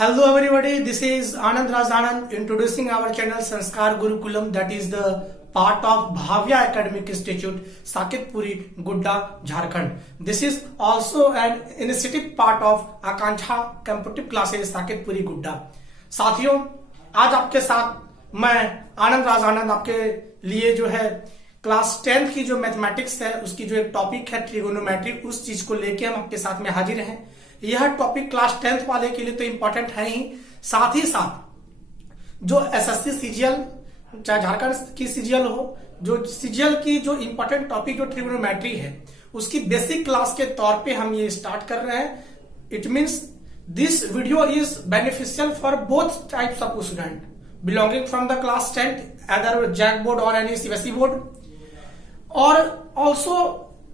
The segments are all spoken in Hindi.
Hello everybody, this is Anand Rajanand introducing our channel Sanskar Gurukulam, that is the part of Bhavya Academic Institute, Saketpuri, Gudda, Jharkhand. This is also an initiative part of Akanksha Competitive Classes, Saketpuri, Gudda. साथियों, आज आपके साथ मैं आनंद राजानंद आपके लिए जो है क्लास 10th की जो मैथमेटिक्स है उसकी जो एक टॉपिक है ट्रिगोनोमेट्री, उस चीज को लेके हम आपके साथ में हाजिर हैं। यह टॉपिक क्लास 10th वाले के लिए तो इंपॉर्टेंट है ही साथ जो एसएससी सीजीएल, चाहे झारखंड की सीजीएल हो, जो सीजीएल की जो इंपॉर्टेंट टॉपिक जो ट्रिगोनोमेट्री है उसकी बेसिक क्लास के तौर पे हम ये स्टार्ट कर रहे हैं। It means this video is beneficial for both types of student belonging from the class 10th, either JAC board or any CBSE board, or also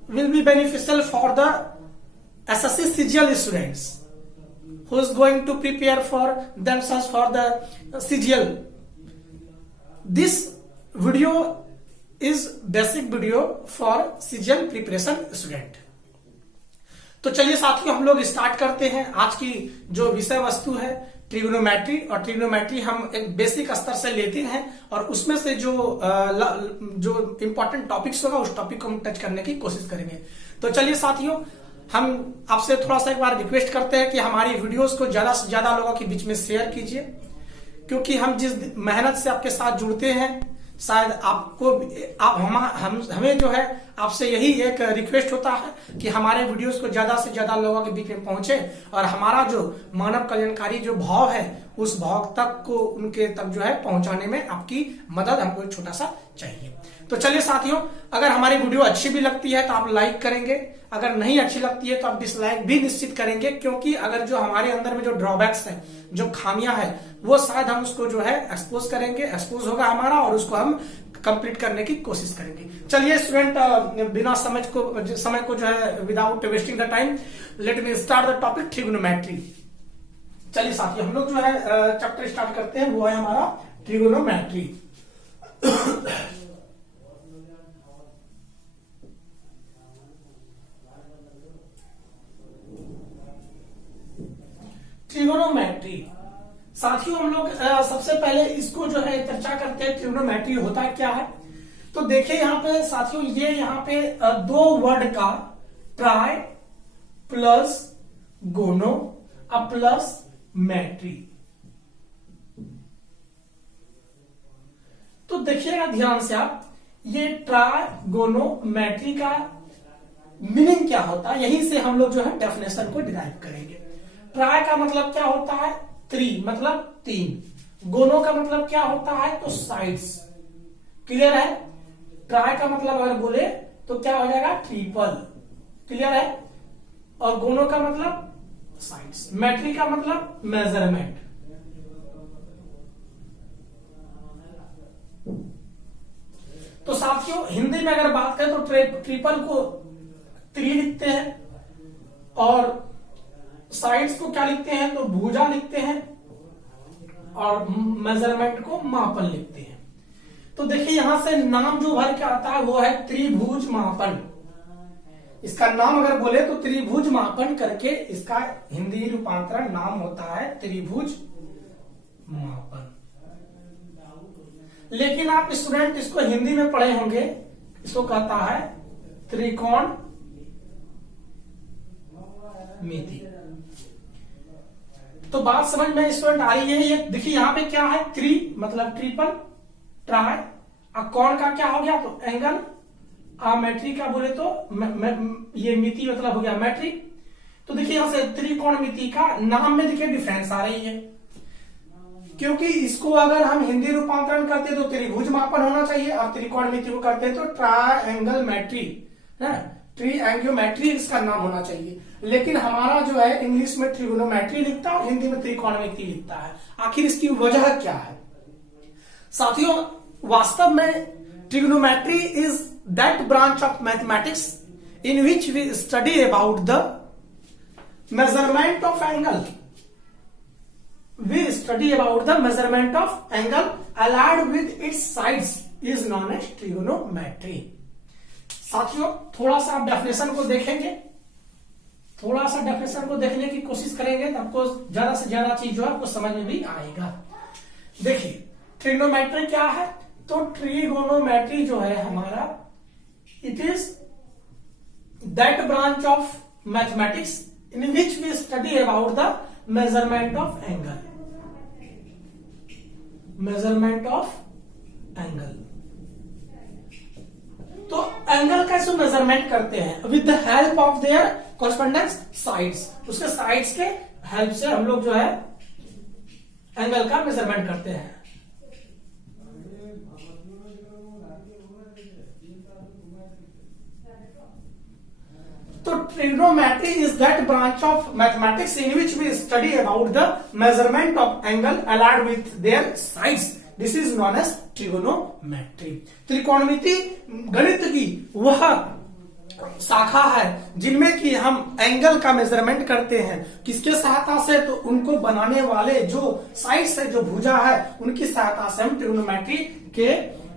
will be beneficial for the SSC CGL students who is going to prepare for themselves for the CGL. This video is basic video for CGL preparation student. तो चलिए साथियों, हम लोग स्टार्ट करते हैं। आज की जो विषय वस्तु है ट्रिगोनोमेट्री, और ट्रिगोनोमेट्री हम एक बेसिक स्तर से लेते हैं और उसमें से जो इंपॉर्टेंट टॉपिक्स होगा उस टॉपिक को हम टच करने की कोशिश करेंगे। तो चलिए साथियों, हम आपसे थोड़ा सा एक बार रिक्वेस्ट करते हैं कि हमारी वीडियोस को ज्यादा से ज्यादा लोगों के बीच में शेयर कीजिए, क्योंकि हम जिस मेहनत से आपके साथ जुड़ते हैं शायद आपको हमें जो है आपसे यही एक रिक्वेस्ट होता है कि हमारे वीडियोस को ज्यादा से ज्यादा लोगों के बीच में पहुंचे और हमारा जो मानव कल्याणकारी जो भाव है उस भाव तक को उनके तक जो है पहुंचाने में आपकी मदद हमको छोटा सा चाहिए। तो चलिए साथियों, अगर हमारी वीडियो अच्छी भी लगती है तो आप लाइक करेंगे, अगर नहीं अच्छी लगती है तो आप डिसलाइक भी निश्चित करेंगे, क्योंकि अगर जो हमारे अंदर में जो ड्रॉबैक्स है, जो खामियां है, वो शायद हम उसको जो है एक्सपोज करेंगे, एक्सपोज होगा हमारा और उसको हम कंप्लीट करने की कोशिश करेंगे। चलिए स्टूडेंट, बिना समय को जो है without wasting the time, let me start the topic trigonometry. चलिए साथियों, हम लोग जो है चैप्टर स्टार्ट करते हैं, वो है हमारा ट्रिगोनोमेट्री। ट्रिगोनोमेट्री साथियों, हम लोग सबसे पहले इसको जो है चर्चा करते हैं ट्रिगोनोमेट्री होता क्या है। तो देखिए यहाँ पे साथियों, ये यहाँ पे दो वर्ड का ट्राई प्लस गोनो प्लस मैट्री। तो देखिएगा ध्यान से आप, ये ट्राइगोनोमेट्री का मीनिंग क्या होता है, यहीं से हम लोग जो है डेफिनेशन को डिराइव करेंगे। ट्राई का मतलब क्या होता है, थ्री मतलब तीन। गोनो का मतलब क्या होता है, तो साइड्स। क्लियर है। ट्राई का मतलब अगर बोले तो क्या हो जाएगा, ट्रिपल। क्लियर है। और गोनो का मतलब साइड्स। मैट्री का मतलब मेजरमेंट। तो साथियों, हिंदी में अगर बात करें तो ट्रिपल को त्रि लिखते हैं और साइड्स को क्या लिखते हैं, तो भुजा लिखते हैं, और मेजरमेंट को मापन लिखते हैं। तो देखिए यहां से नाम जो भर के आता है वो है त्रिभुज मापन। इसका नाम अगर बोले तो त्रिभुज मापन करके इसका हिंदी रूपांतरण नाम होता है त्रिभुज मापन। लेकिन आप स्टूडेंट इसको हिंदी में पढ़े होंगे, इसको कहता है त्रिकोण मिति। तो बात समझ में स्टूडेंट आ रही है। ये देखिए यहाँ पे क्या है, त्रि मतलब ट्रिपल, ट्राई, कोण का क्या हो गया, तो एंगल, मैट्री का बोले तो ये मिति मतलब हो गया मैट्रिक। तो देखिए यहां से त्रिकोण मिति का नाम में देखिए डिफरेंस आ रही है, क्योंकि इसको अगर हम हिंदी रूपांतरण करते तो त्रिभुज मापन होना चाहिए, और त्रिकोण मिति को करते तो ट्रायंगल मैट्री, ट्रिएंगुलमेट्री इसका नाम होना चाहिए। लेकिन हमारा जो है इंग्लिश में ट्रिगोनोमेट्री लिखता है और हिंदी में त्रिकोणमिति लिखता है। आखिर इसकी वजह क्या है साथियों? वास्तव में trigonometry is that branch of mathematics in which we study about the measurement of angle. We study about the measurement of angle allied with its sides is known as trigonometry. साथियों, थोड़ा सा आप डेफिनेशन को देखेंगे थोड़ा सा डेफिनेशन को देखने की कोशिश करेंगे तो आपको ज्यादा से ज्यादा चीज जो है आपको समझ में भी आएगा। देखिए ट्रिग्नोमेट्री क्या है, तो ट्रिगोनोमेट्री जो है हमारा, it is that branch of mathematics in which we study about the measurement of angle, measurement of angle. तो एंगल कैसे मेजरमेंट करते हैं, with the help of their correspondence sides, उसके साइड्स के हेल्प से हम लोग जो है एंगल का मेजरमेंट करते हैं। तो trigonometry is that branch of mathematics in which we study about the measurement of angle allied with their sides, this is known as trigonometry. त्रिकोणमिति गणित की वह शाखा है जिनमें कि हम एंगल का मेजरमेंट करते हैं, किसके सहायता से, तो उनको बनाने वाले जो साइड से जो भुजा है उनकी सहायता से हम ट्रिगोनोमेट्री के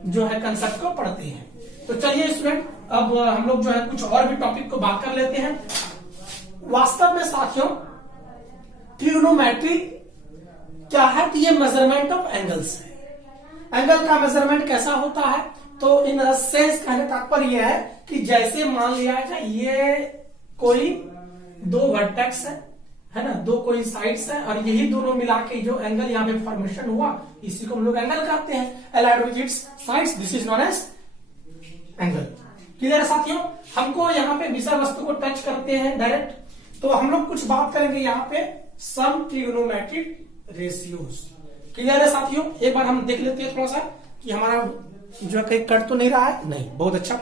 जो है कंसेप्ट को पढ़ते हैं। तो चलिए स्टूडेंट अब हम लोग जो है कुछ और भी टॉपिक को बात कर लेते हैं। वास्तव में साथियों ट्रिगोनोमेट्री क्या है, तो ये मेजरमेंट ऑफ एंगल्स है। एंगल का मेजरमेंट कैसा होता है, तो इन सेंस कहने तात्पर्य यह है कि जैसे मान लिया जाए ये कोई दो वर्टेक्स है ना, दो कोई साइड्स है और यही दोनों मिला के जो एंगल यहाँ पे फॉर्मेशन हुआ इसी को हम लोग एंगल कहते हैं। Allied with its sides, this is known as angle. Clear है साथियों, हमको यहाँ पे विषय वस्तु को टच करते हैं डायरेक्ट, तो हम लोग कुछ बात करेंगे यहाँ पे सम ट्रिगोनोमेट्रिक रेशियोज। क्लियर है साथियों, एक बार हम देख लेते हैं थोड़ा सा कि हमारा जो कहीं कट तो नहीं रहा है, नहीं, बहुत अच्छा।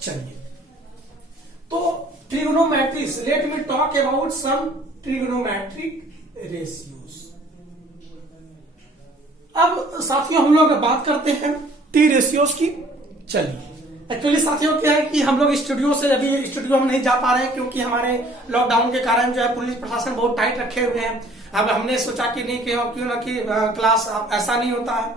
चलिए तो trigonometrics, let me talk about some trigonometric ratios. अब साथियों हम लोग बात करते हैं टी रेशियोज की। चलिए एक्चुअली साथियों क्या है कि हम लोग स्टूडियो से, अभी स्टूडियो हम नहीं जा पा रहे हैं क्योंकि हमारे लॉकडाउन के कारण जो है पुलिस प्रशासन बहुत टाइट रखे हुए हैं। अब हमने सोचा कि नहीं क्यों ना कि क्लास ऐसा नहीं होता है,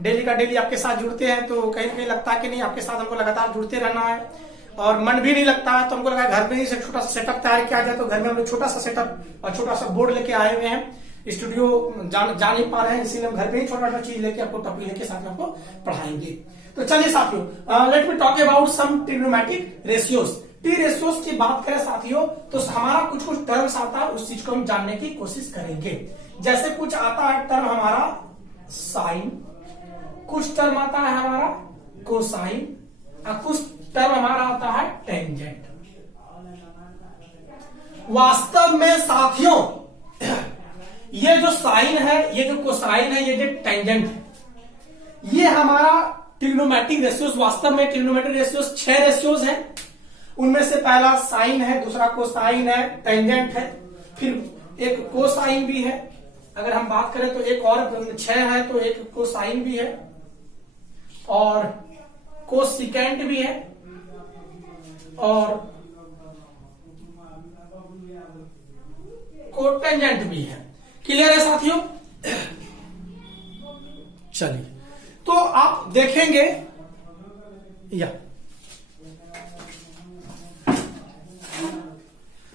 डेली का डेली आपके साथ जुड़ते हैं तो कहीं ना कहीं लगता है कि नहीं आपके साथ हमको लगातार जुड़ते रहना है और मन भी नहीं लगता है, तो हमको लगा घर में ही छोटा सा सेटअप तैयार किया जाए। तो घर में हम लोग छोटा सा सेटअप और छोटा सा बोर्ड लेके आए हुए हैं, स्टूडियो जा नहीं पा रहे हैं, इसीलिए हम घर में ही छोटा छोटा चीज लेके आपको टॉपिक लेके साथ में आपको पढ़ाएंगे। तो चलिए साथियों let me talk about some trigonometric ratios. T ratios की बात करें साथियों तो हमारा कुछ कुछ टर्म्स आता है, उस चीज को हम जानने की कोशिश करेंगे। जैसे कुछ आता है टर्म हमारा साइन, कुछ टर्म आता है हमारा कोसाइन और कुछ टर्म हमारा आता है टेंजेंट। वास्तव में साथियों ये जो साइन है, ये जो कोसाइन है, ये जो टेंजेंट है, ये हमारा ट्रिग्नोमेट्रिक रेशियोज। वास्तव में ट्रिग्नोमेट्रिक रेशियोज 6 रेशियोज हैं, उनमें से पहला साइन है, दूसरा कोसाइन है, टेंजेंट है, फिर एक कोसाइन भी है। अगर हम बात करें तो एक और 6 है, तो एक कोसाइन भी है और कोसिकेंट भी है और कोटेंजेंट भी है। क्लियर है साथियों, चलिए तो आप देखेंगे या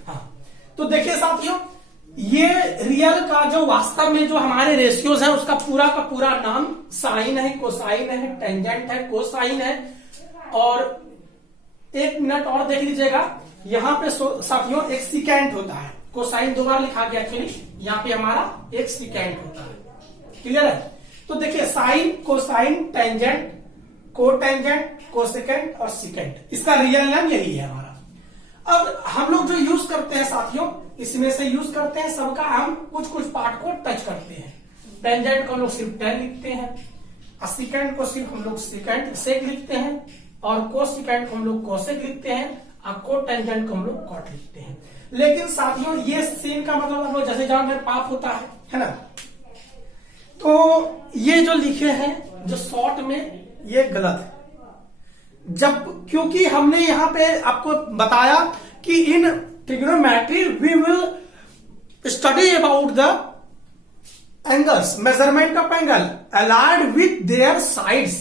हाँ, तो देखिए साथियों ये रियल का जो वास्तव में जो हमारे रेशियोज है उसका का पूरा नाम साइन है, कोसाइन है, टेंजेंट है, कोसाइन है। और एक मिनट और देख लीजिएगा, यहां पे साथियों एक सिकेंट होता है, कोसाइन 2 बार लिखा गया एक्चुअली, यहाँ पे हमारा एक सिकेंट होता है। क्लियर है, तो देखिए sine, cosine, tangent, cotangent, cosecant और सिकेंट, इसका रियल नाम यही है हमारा। अब हम लोग जो यूज करते हैं साथियों, इसमें से यूज करते हैं सबका हम कुछ कुछ पार्ट को टच करते हैं। टेंजेंट को हम लोग सिर्फ टेन लिखते हैं, सिकेंट को सिर्फ हम लोग सेक लिखते हैं और कोसिकेंट को हम लोग कोसेक लिखते हैं और कोटेंजेंट को हम लोग कॉट लिखते हैं। लेकिन साथियों ये सीन का मतलब हम लोग जैसे जहां में पाप होता है ना, तो ये जो लिखे हैं जो शॉर्ट में ये गलत है। जब क्योंकि हमने यहां पे आपको बताया कि in trigonometry we will study about the angles, measurement of angle allied with their sides,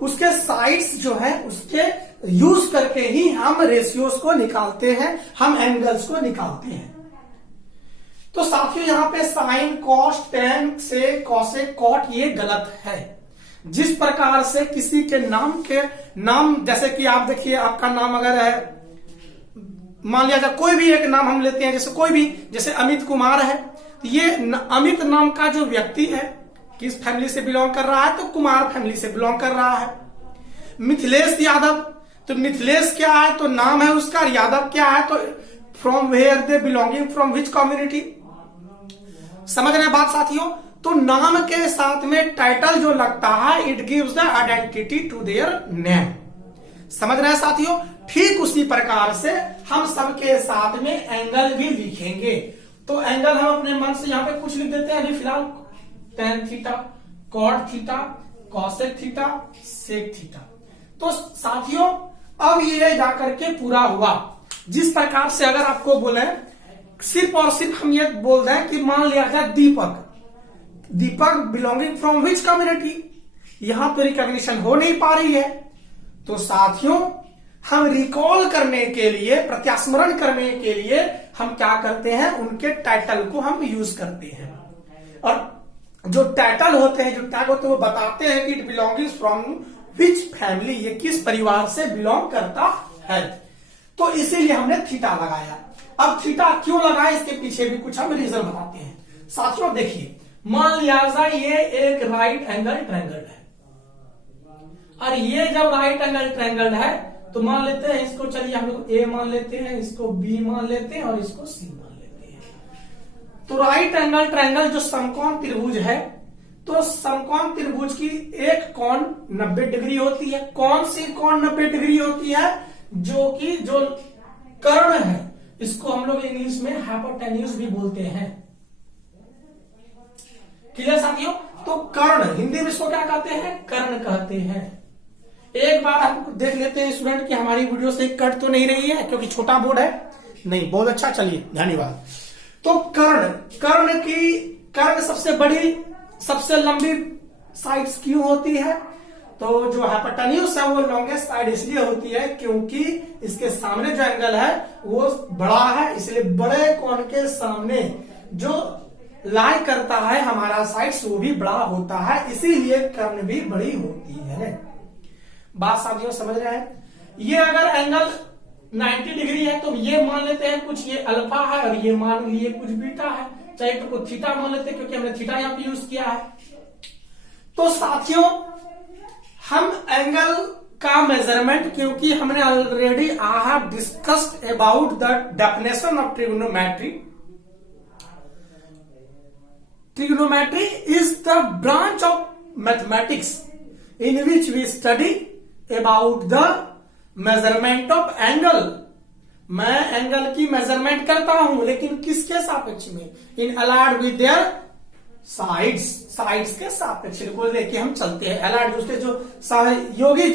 उसके साइड्स जो है उसके यूज करके ही हम रेशियोज को निकालते हैं, हम एंगल्स को निकालते हैं। तो साथियों यहां पे साइन, कॉस, टेन, सेक, कॉसेक, कॉट ये गलत है। जिस प्रकार से किसी के नाम जैसे कि आप देखिए, आपका नाम अगर है, मान लिया जाए कोई भी एक नाम हम लेते हैं, जैसे कोई भी, जैसे अमित कुमार है, तो ये अमित नाम का जो व्यक्ति है किस फैमिली से बिलोंग कर रहा है, तो कुमार फैमिली से बिलोंग कर रहा है। मिथिलेश यादव, तो मिथिलेश क्या है, तो नाम है उसका, यादव क्या है, तो from where they belonging, from which community. समझ रहे हैं बात साथियों? तो नाम के साथ में टाइटल जो लगता है, it gives the identity to their name. समझ रहे हैं साथियों? ठीक उसी प्रकार से हम सबके साथ में एंगल भी लिखेंगे। तो एंगल हम अपने मन से यहां पे कुछ लिख देते हैं अभी फिलहाल, tan theta, cot theta, cosec theta, sec theta. तो साथियों अब ये जाकर के पूरा हुआ। जिस प्रकार से अगर आपको बोले, सिर्फ और सिर्फ हम ये बोल रहे हैं कि मान लिया जाए दीपक बिलोंगिंग फ्रॉम विच कम्युनिटी, यहां तो रिकॉग्निशन हो नहीं पा रही है। तो साथियों हम रिकॉल करने के लिए, प्रत्यास्मरण करने के लिए हम क्या करते हैं, उनके टाइटल को हम यूज करते हैं। और जो टाइटल होते हैं, जो टैग होते हैं, वो बताते हैं कि it belonging from which family, ये किस परिवार से बिलोंग करता है। तो इसीलिए हमने थीटा लगाया। अब थीटा क्यों लगाया, इसके पीछे भी कुछ हम रीजन बताते हैं। साथियों देखिए, मान लिया जाए ये एक राइट एंगल ट्रायंगल है, और ये जब राइट एंगल ट्रायंगल है तो मान लेते हैं इसको, चलिए हम लोग ए मान लेते हैं, इसको बी मान लेते हैं और इसको सी मान लेते हैं। तो राइट एंगल ट्रायंगल जो समकोण त्रिभुज है, तो समकोण त्रिभुज की एक कोण 90 डिग्री होती है। कौन सी कोण 90 डिग्री होती है, जो कर्ण है, इसको हम लोग इंग्लिश में हाइपोटेन्यूज भी बोलते हैं। क्लियर साथियों? तो कर्ण, हिंदी में इसको क्या कहते हैं, कर्ण कहते हैं। एक बार हम देख लेते हैं स्टूडेंट कि हमारी वीडियो से कट तो नहीं रही है, क्योंकि छोटा बोर्ड है। नहीं, बहुत अच्छा, चलिए धन्यवाद। तो कर्ण सबसे बड़ी, सबसे लंबी साइड्स क्यों होती है, तो जो हाइपोटेन्यूज है वो लॉन्गेस्ट साइड इसलिए होती है क्योंकि इसके सामने जो एंगल है वो बड़ा है, इसलिए बड़े कोण के सामने जो लाई करता है हमारा साइड्स वो भी बड़ा होता है, इसीलिए कर्ण भी बड़ी होती है। बात साथियों समझ रहे हैं? ये अगर एंगल 90 डिग्री है तो ये मान लेते हैं कुछ ये अल्फा है और ये मान लिए कुछ बीटा है, चाहे तो कुछ थीटा मान लेते हैं क्योंकि हमने थीटा यहां पे यूज किया है। तो साथियों हम एंगल का मेजरमेंट, क्योंकि हमने already I have discussed about the definition of trigonometry. Trigonometry is the branch of mathematics in which we study about the measurement of angle. मैं एंगल की मेजरमेंट करता हूं, लेकिन किसके सापेक्ष में, इन अलाइड विद देयर साइड्स के सापेक्ष को लेके हम चलते हैं। अलाइड उसके जो सहयोगी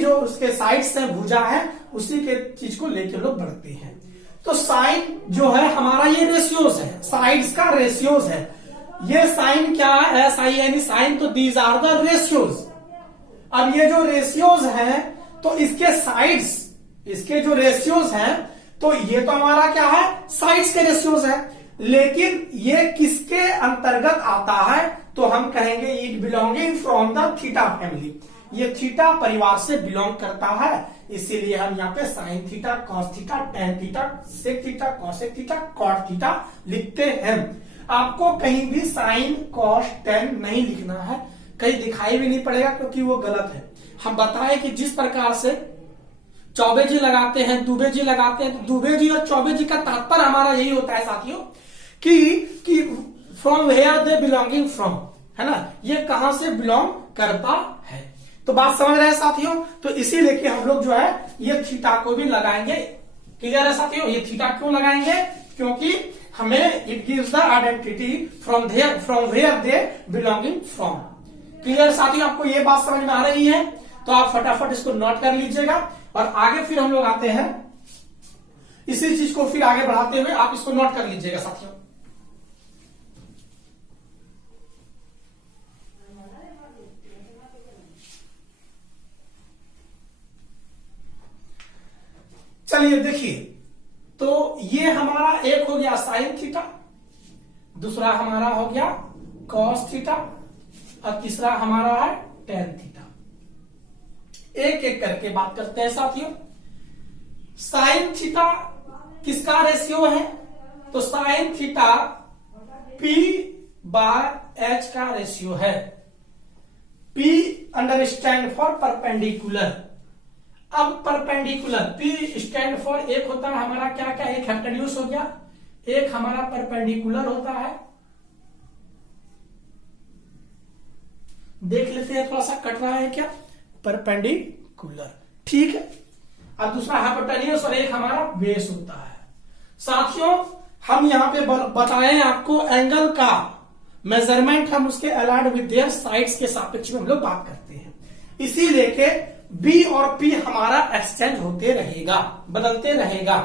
जो उसके साइड्स है, भुजा है, उसी के चीज को लेके लोग बढ़ते हैं। तो साइन जो है हमारा ये रेशियोज है, साइड्स का रेशियोज है। ये साइन क्या है, SIN साइन, तो दीज आर द रेशियोज। अब ये जो रेशियोज हैं तो इसके साइड्स, इसके जो रेशियोज हैं, तो ये तो हमारा क्या है, साइड्स के रेशियोज है। लेकिन ये किसके अंतर्गत आता है, तो हम कहेंगे it belonging from the theta family, ये थीटा परिवार से बिलोंग करता है। इसीलिए हम यहाँ पे sine theta, cos theta, tan theta, sec theta, cosec theta, cot theta लिखते हैं। आपको कहीं भी साइन, कॉस, टेन नहीं लिखना है, कहीं दिखाई भी नहीं पड़ेगा क्योंकि वो गलत है। हम बताए कि जिस प्रकार से चौबे जी लगाते हैं, दुबे जी लगाते हैं, तो दुबे जी और चौबे जी का तात्पर्य हमारा यही होता है साथियों कि from where they belonging from, है ना, ये कहां से बिलोंग करता है। तो बात समझ रहे हैं साथियों? तो इसीलिए कि हम लोग जो है ये थीटा को भी लगाएंगे। क्लियर है साथियों? ये थीटा क्यों लगाएंगे, क्योंकि हमें it gives the identity from where they belonging from. Clear साथियों? आपको ये बात समझ में आ रही है? तो आप फटाफट इसको नोट कर लीजिएगा और आगे फिर हम लोग आते हैं, इसी चीज को फिर आगे बढ़ाते हुए आप इसको नोट कर लीजिएगा साथियों। चलिए देखिए, तो ये हमारा एक हो गया साइन थीटा, दूसरा हमारा हो गया कॉस थीटा और तीसरा हमारा है टेन थीटा। एक एक करके बात करते हैं साथियों। साइन थीटा किसका रेशियो है? तो sine theta P by H का रेशियो है। P understand for perpendicular. अब परपेंडिकुलर P स्टैंड फॉर एक होता है हमारा क्या क्या, एक हाइपोटेन्यूज हो गया, एक हमारा परपेंडिकुलर होता है। देख लेते हैं थोड़ा सा कट रहा है क्या, परपेंडिकुलर, ठीक है। और दूसरा हाइपोटेन्यूज और एक हमारा बेस होता है। साथियों हम यहां पे बताएं आपको एंगल का मेजरमेंट, हम उसके अलाइड विद देयर साइड्स के सापेक्ष में हम लोग बात करते हैं। इसीलिए के B और P हमारा एक्सचेंज होते रहेगा, बदलते रहेगा।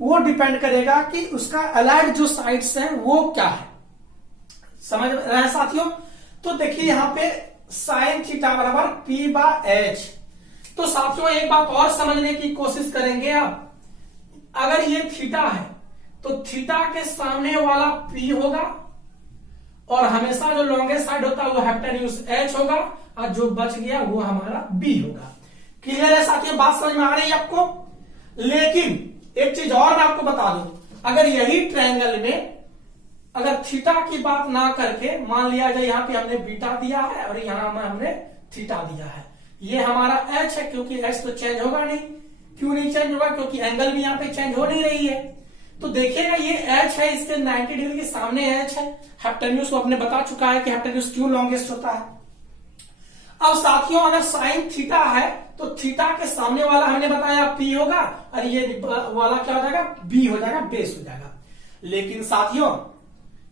वो डिपेंड करेगा कि उसका अलाइड जो साइड्स हैं वो क्या है। समझ रहे हैं साथियों? तो देखिए यहां पे साइन थीटा बराबर P बाय H। तो साथियों एक बात और समझने की कोशिश करेंगे आप, अगर ये थीटा है तो थीटा के सामने वाला P होगा और हमेशा जो लॉन्गेस्ट साइड होता है वो हाइपोटेन्यूज H होगा और जो बच गया वो हमारा B होगा। क्लियर है साथियों? बात समझ में आ रही है आपको? लेकिन एक चीज और मैं आपको बता दूं, अगर यही ट्रायंगल में अगर थीटा की बात ना करके मान लिया जाए यहाँ पे हमने बीटा दिया है और यहां में हमने थीटा दिया है, ये हमारा H है, क्योंकि H तो चेंज होगा नहीं। क्यों नहीं चेंज होगा? क्योंकि एंगल भी यहाँ पे चेंज हो नहीं रही है। तो देखिएगा ये H है, इसके 90 डिग्री के सामने H है। हाइपोटेन्यूज को आपने बता चुका है कि हाइपोटेन्यूज क्यों लॉन्गेस्ट होता है। अब साथियों अगर साइन थीटा है तो थीटा के सामने वाला हमने बताया P होगा और ये वाला क्या हो जाएगा, B हो जाएगा, बेस हो जाएगा। लेकिन साथियों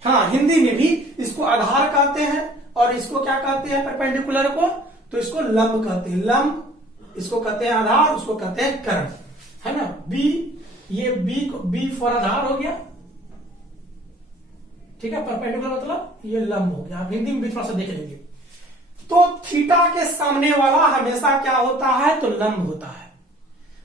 हाँ, हिंदी में भी इसको आधार कहते हैं और इसको क्या कहते हैं परपेंडिकुलर को, तो इसको लंब कहते हैं। लंब इसको कहते हैं आधार, उसको कहते हैं कर्ण, है ना। B, ये B फॉर आधार हो गया, ठीक है। परपेंडिकुलर मतलब ये लंब हो गया। आप हिंदी में भी थोड़ा सा देख लेंगे। तो थीटा के सामने वाला हमेशा क्या होता है, तो लंब होता है।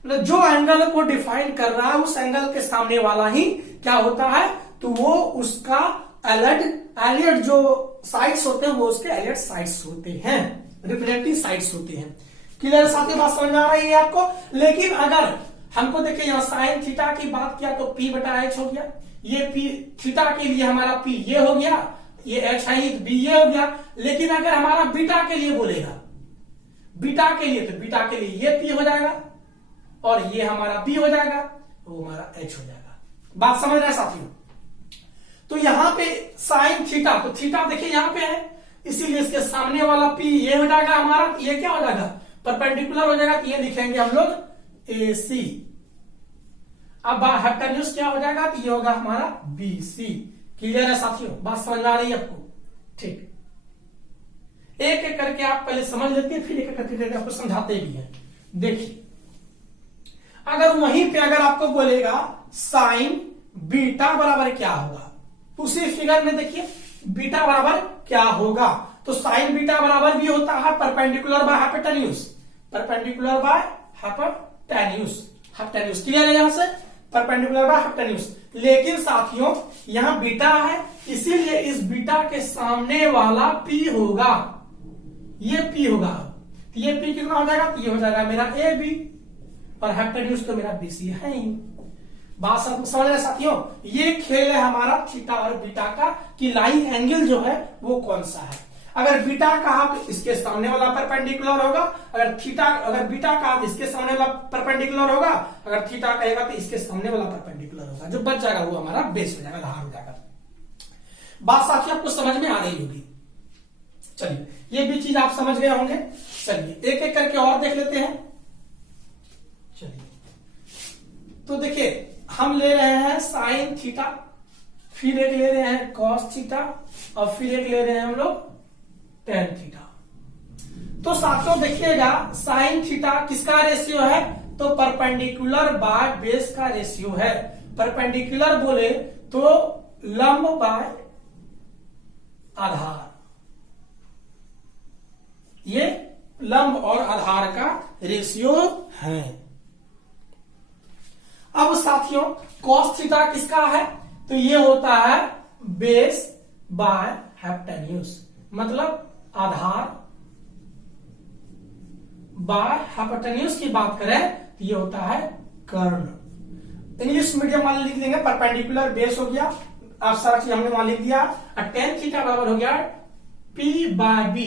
मतलब जो एंगल को डिफाइन कर रहा है उस एंगल के सामने वाला ही क्या होता है, तो वो उसका एलियड जो साइड्स होते हैं वो उसके एलियड साइड्स होते हैं, रिप्रेजेंटिव साइड्स होते हैं। क्लियर साथी? बात समझ में आ रही है आपको? लेकिन अगर हमको देखिए यहाँ साइन थीटा की बात किया तो P बटा H हो गया, ये P थीटा के लिए हमारा P ये हो गया, ये H है तो B ये हो गया। लेकिन अगर हमारा बीटा के लिए बोलेगा, बीटा के लिए, तो बीटा के लिए ये P हो जाएगा और ये हमारा B हो जाएगा, वो हमारा H हो जाएगा। बात समझ रहे हैं साथियों? तो यहां पे साइन थीटा, तो थीटा देखिए यहां पे है, इसीलिए इसके सामने वाला P ये हो जाएगा हमारा, ये क्या हो जाएगा, परपेंडिकुलर हो जाएगा, तो ये लिखेंगे हम लोग AC। अब हाइपोटेन्यूज क्या हो जाएगा, तो ये होगा हमारा BC। क्लियर है साथियों? बात समझ आ रही है आपको? ठीक, एक एक करके आप पहले समझ लेते हैं, फिर एक एक करके आपको समझाते भी हैं। देखिए अगर वहीं पे अगर आपको बोलेगा साइन बीटा बराबर क्या होगा, उसी फिगर में देखिए बीटा बराबर क्या होगा, तो साइन बीटा बराबर भी होता है perpendicular by hypotenuse, perpendicular by hypotenuse. Hypotenuse clear है यहां से, परपेंडिकुलर बाय हाइपोटेन्यूज। लेकिन साथियों यहां बीटा है, इसीलिए इस बीटा के सामने वाला P होगा, ये P होगा। तो ये P कितना हो जाएगा, तो ये हो जाएगा मेरा AB और हाइपोटेन्यूज तो मेरा BC है ही। बात समझ रहे साथियों? ये खेल है हमारा थीटा और बीटा का कि लाइन एंगल जो है वो कौन सा है। अगर बीटा कहा तो इसके सामने वाला परपेंडिकुलर होगा, अगर थीटा अगर बीटा कहा तो इसके सामने वाला परपेंडिकुलर होगा, अगर थीटा कहेगा तो इसके सामने वाला परपेंडिकुलर होगा। जो बच जाएगा वो हमारा बेस हो जाएगा, आधार हो जाएगा। बात साथी आपको समझ में आ रही होगी। चलिए ये भी चीज आप समझ गए होंगे। चलिए एक एक करके और देख लेते हैं। चलिए तो देखिए हम ले रहे हैं साइन थीटा, फिर एक ले रहे हैं कॉस थीटा और फिर एक ले रहे हैं हम लोग टेन थीटा। तो साथियों देखिएगा साइन थीटा किसका रेशियो है, तो परपेंडिकुलर बाय बेस का रेशियो है। परपेंडिकुलर बोले तो लंब बाय आधार, ये लंब और आधार का रेशियो है। अब साथियों cos थीटा किसका है, तो ये होता है बेस बाय हाइपोटेन्यूज, मतलब आधार बाय हाइपोटेन्यूज की बात करें तो ये होता है कर्ण। इंग्लिश मीडियम वाले लिख देंगे परपेंडिकुलर बेस हो गया, आप सारा चीज हमने वहां लिख दिया। tan थीटा बराबर हो गया P बाय B,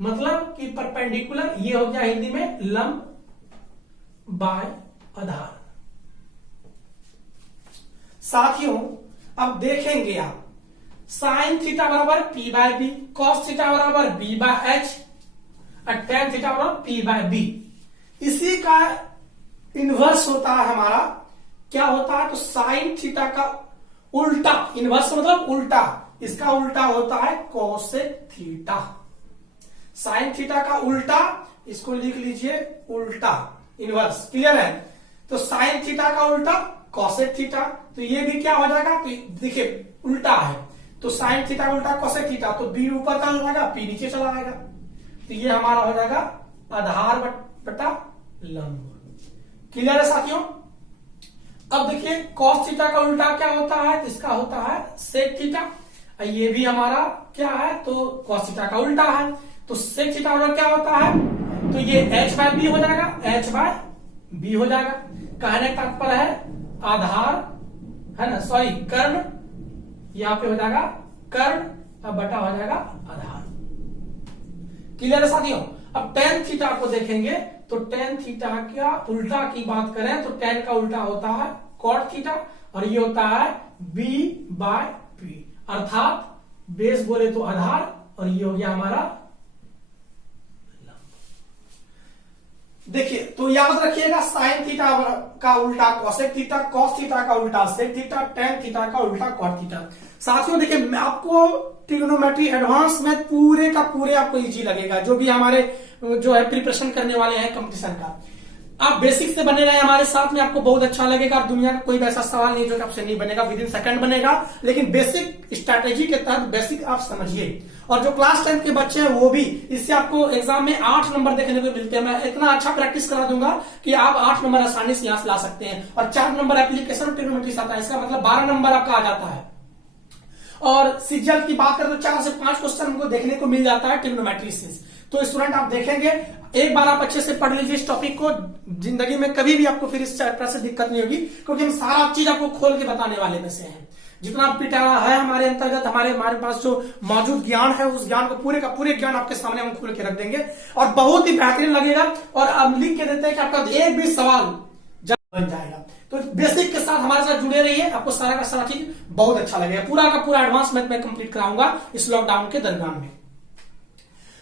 मतलब कि परपेंडिकुलर ये हो गया हिंदी में लंब बाय आधार। साथियों अब देखेंगे आप साइन थीटा बराबर P by B, cos theta बराबर B बाय H और tan थीटा बराबर P बाय B। इसी का इनवर्स होता है हमारा, क्या होता है, तो साइन थीटा का उल्टा, इनवर्स मतलब उल्टा, इसका उल्टा होता है कोसेक थीटा। साइन थीटा का उल्टा, इसको लिख लीजिए उल्टा, इनवर्स, क्लियर है। तो साइन थीटा का उल्टा कोसेक थीटा, तो ये भी क्या हो जाएगा, तो देखिए उल्टा है, तो साइन थीटा का उल्टा कोसेक थीटा, तो बी ऊपर का हो जाएगा, पी नीचे चला जाएगा, तो ये हमारा हो जाएगा आधार बटा लंब। क्लियर है साथियों। अब देखिए कॉस थीटा का उल्टा क्या होता है, तो इसका होता है सेक थीटा, ये भी हमारा क्या है, तो कॉस थीटा का उल्टा है, तो सेक थीटा क्या होता है, तो ये h बाय बी हो जाएगा, h बाय बी हो जाएगा। कहने का तात्पर्य है आधार है ना, सॉरी कर्ण, यहां पे हो जाएगा कर्ण, अब बटा हो जाएगा आधार। क्लियर है साथियों। अब tan थीटा को देखेंगे तो tan थीटा का उल्टा की बात करें तो tan का उल्टा होता है cot थीटा, और ये होता है b बाय p, अर्थात बेस बोले तो आधार, और ये हो गया हमारा देखिए, तो याद रखिएगा साइन थीटा का उल्टा कोसेक थीटा, कॉस थीटा का उल्टा सेक थीटा, tan थीटा का उल्टा कॉट थीटा। साथियों देखिए आपको ट्रिग्नोमेट्री एडवांस में पूरे का पूरे आपको इजी लगेगा, जो भी हमारे जो है प्रिपरेशन करने वाले हैं कंपटीशन का। आप बेसिक से बने रहे हमारे साथ में, आपको बहुत अच्छा लगेगा। दुनिया का कोई ऐसा सवाल नहीं जो कि आपसे नहीं बनेगा, विद इन सेकंड बनेगा, लेकिन बेसिक स्ट्रैटेजी के तहत बेसिक आप समझिए। और जो क्लास 10 के बच्चे हैं वो भी, इससे आपको एग्जाम में 8 नंबर देखने को मिलते हैं। मैं इतना अच्छा प्रैक्टिस करा दूंगा कि आप 8 नंबर आसानी से यहां से ला सकते हैं, और 4 नंबर एप्लीकेशन ट्रिग्नोमेट्री आता है, इसका मतलब 12 नंबर आपका आ जाता है। और सीजीएल की बात करें तो 4 से 5 क्वेश्चन हमको देखने को मिल जाता है ट्रिग्नोमेट्री से। तो स्टूडेंट आप देखेंगे, एक बार आप अच्छे से पढ़ लीजिए इस टॉपिक को, जिंदगी में कभी भी आपको फिर इस चैप्टर से दिक्कत नहीं होगी, क्योंकि हम सारा चीज आपको खोल के बताने वाले में से हैं। जितना पिटारा है हमारे अंतर्गत, हमारे पास जो मौजूद ज्ञान है, उस ज्ञान को पूरे का पूरे ज्ञान आपके सामने हम खोल के रख देंगे, और बहुत ही बेहतरीन लगेगा। और अब लिख के देते हैं कि आपका एक भी सवाल बन जाएगा। तो बेसिक के साथ हमारे साथ जुड़े रहिए, आपको सारा का सारा चीज बहुत अच्छा लगेगा। पूरा का पूरा एडवांस मैथ में कंप्लीट कराऊंगा इस लॉकडाउन के दरमियान में।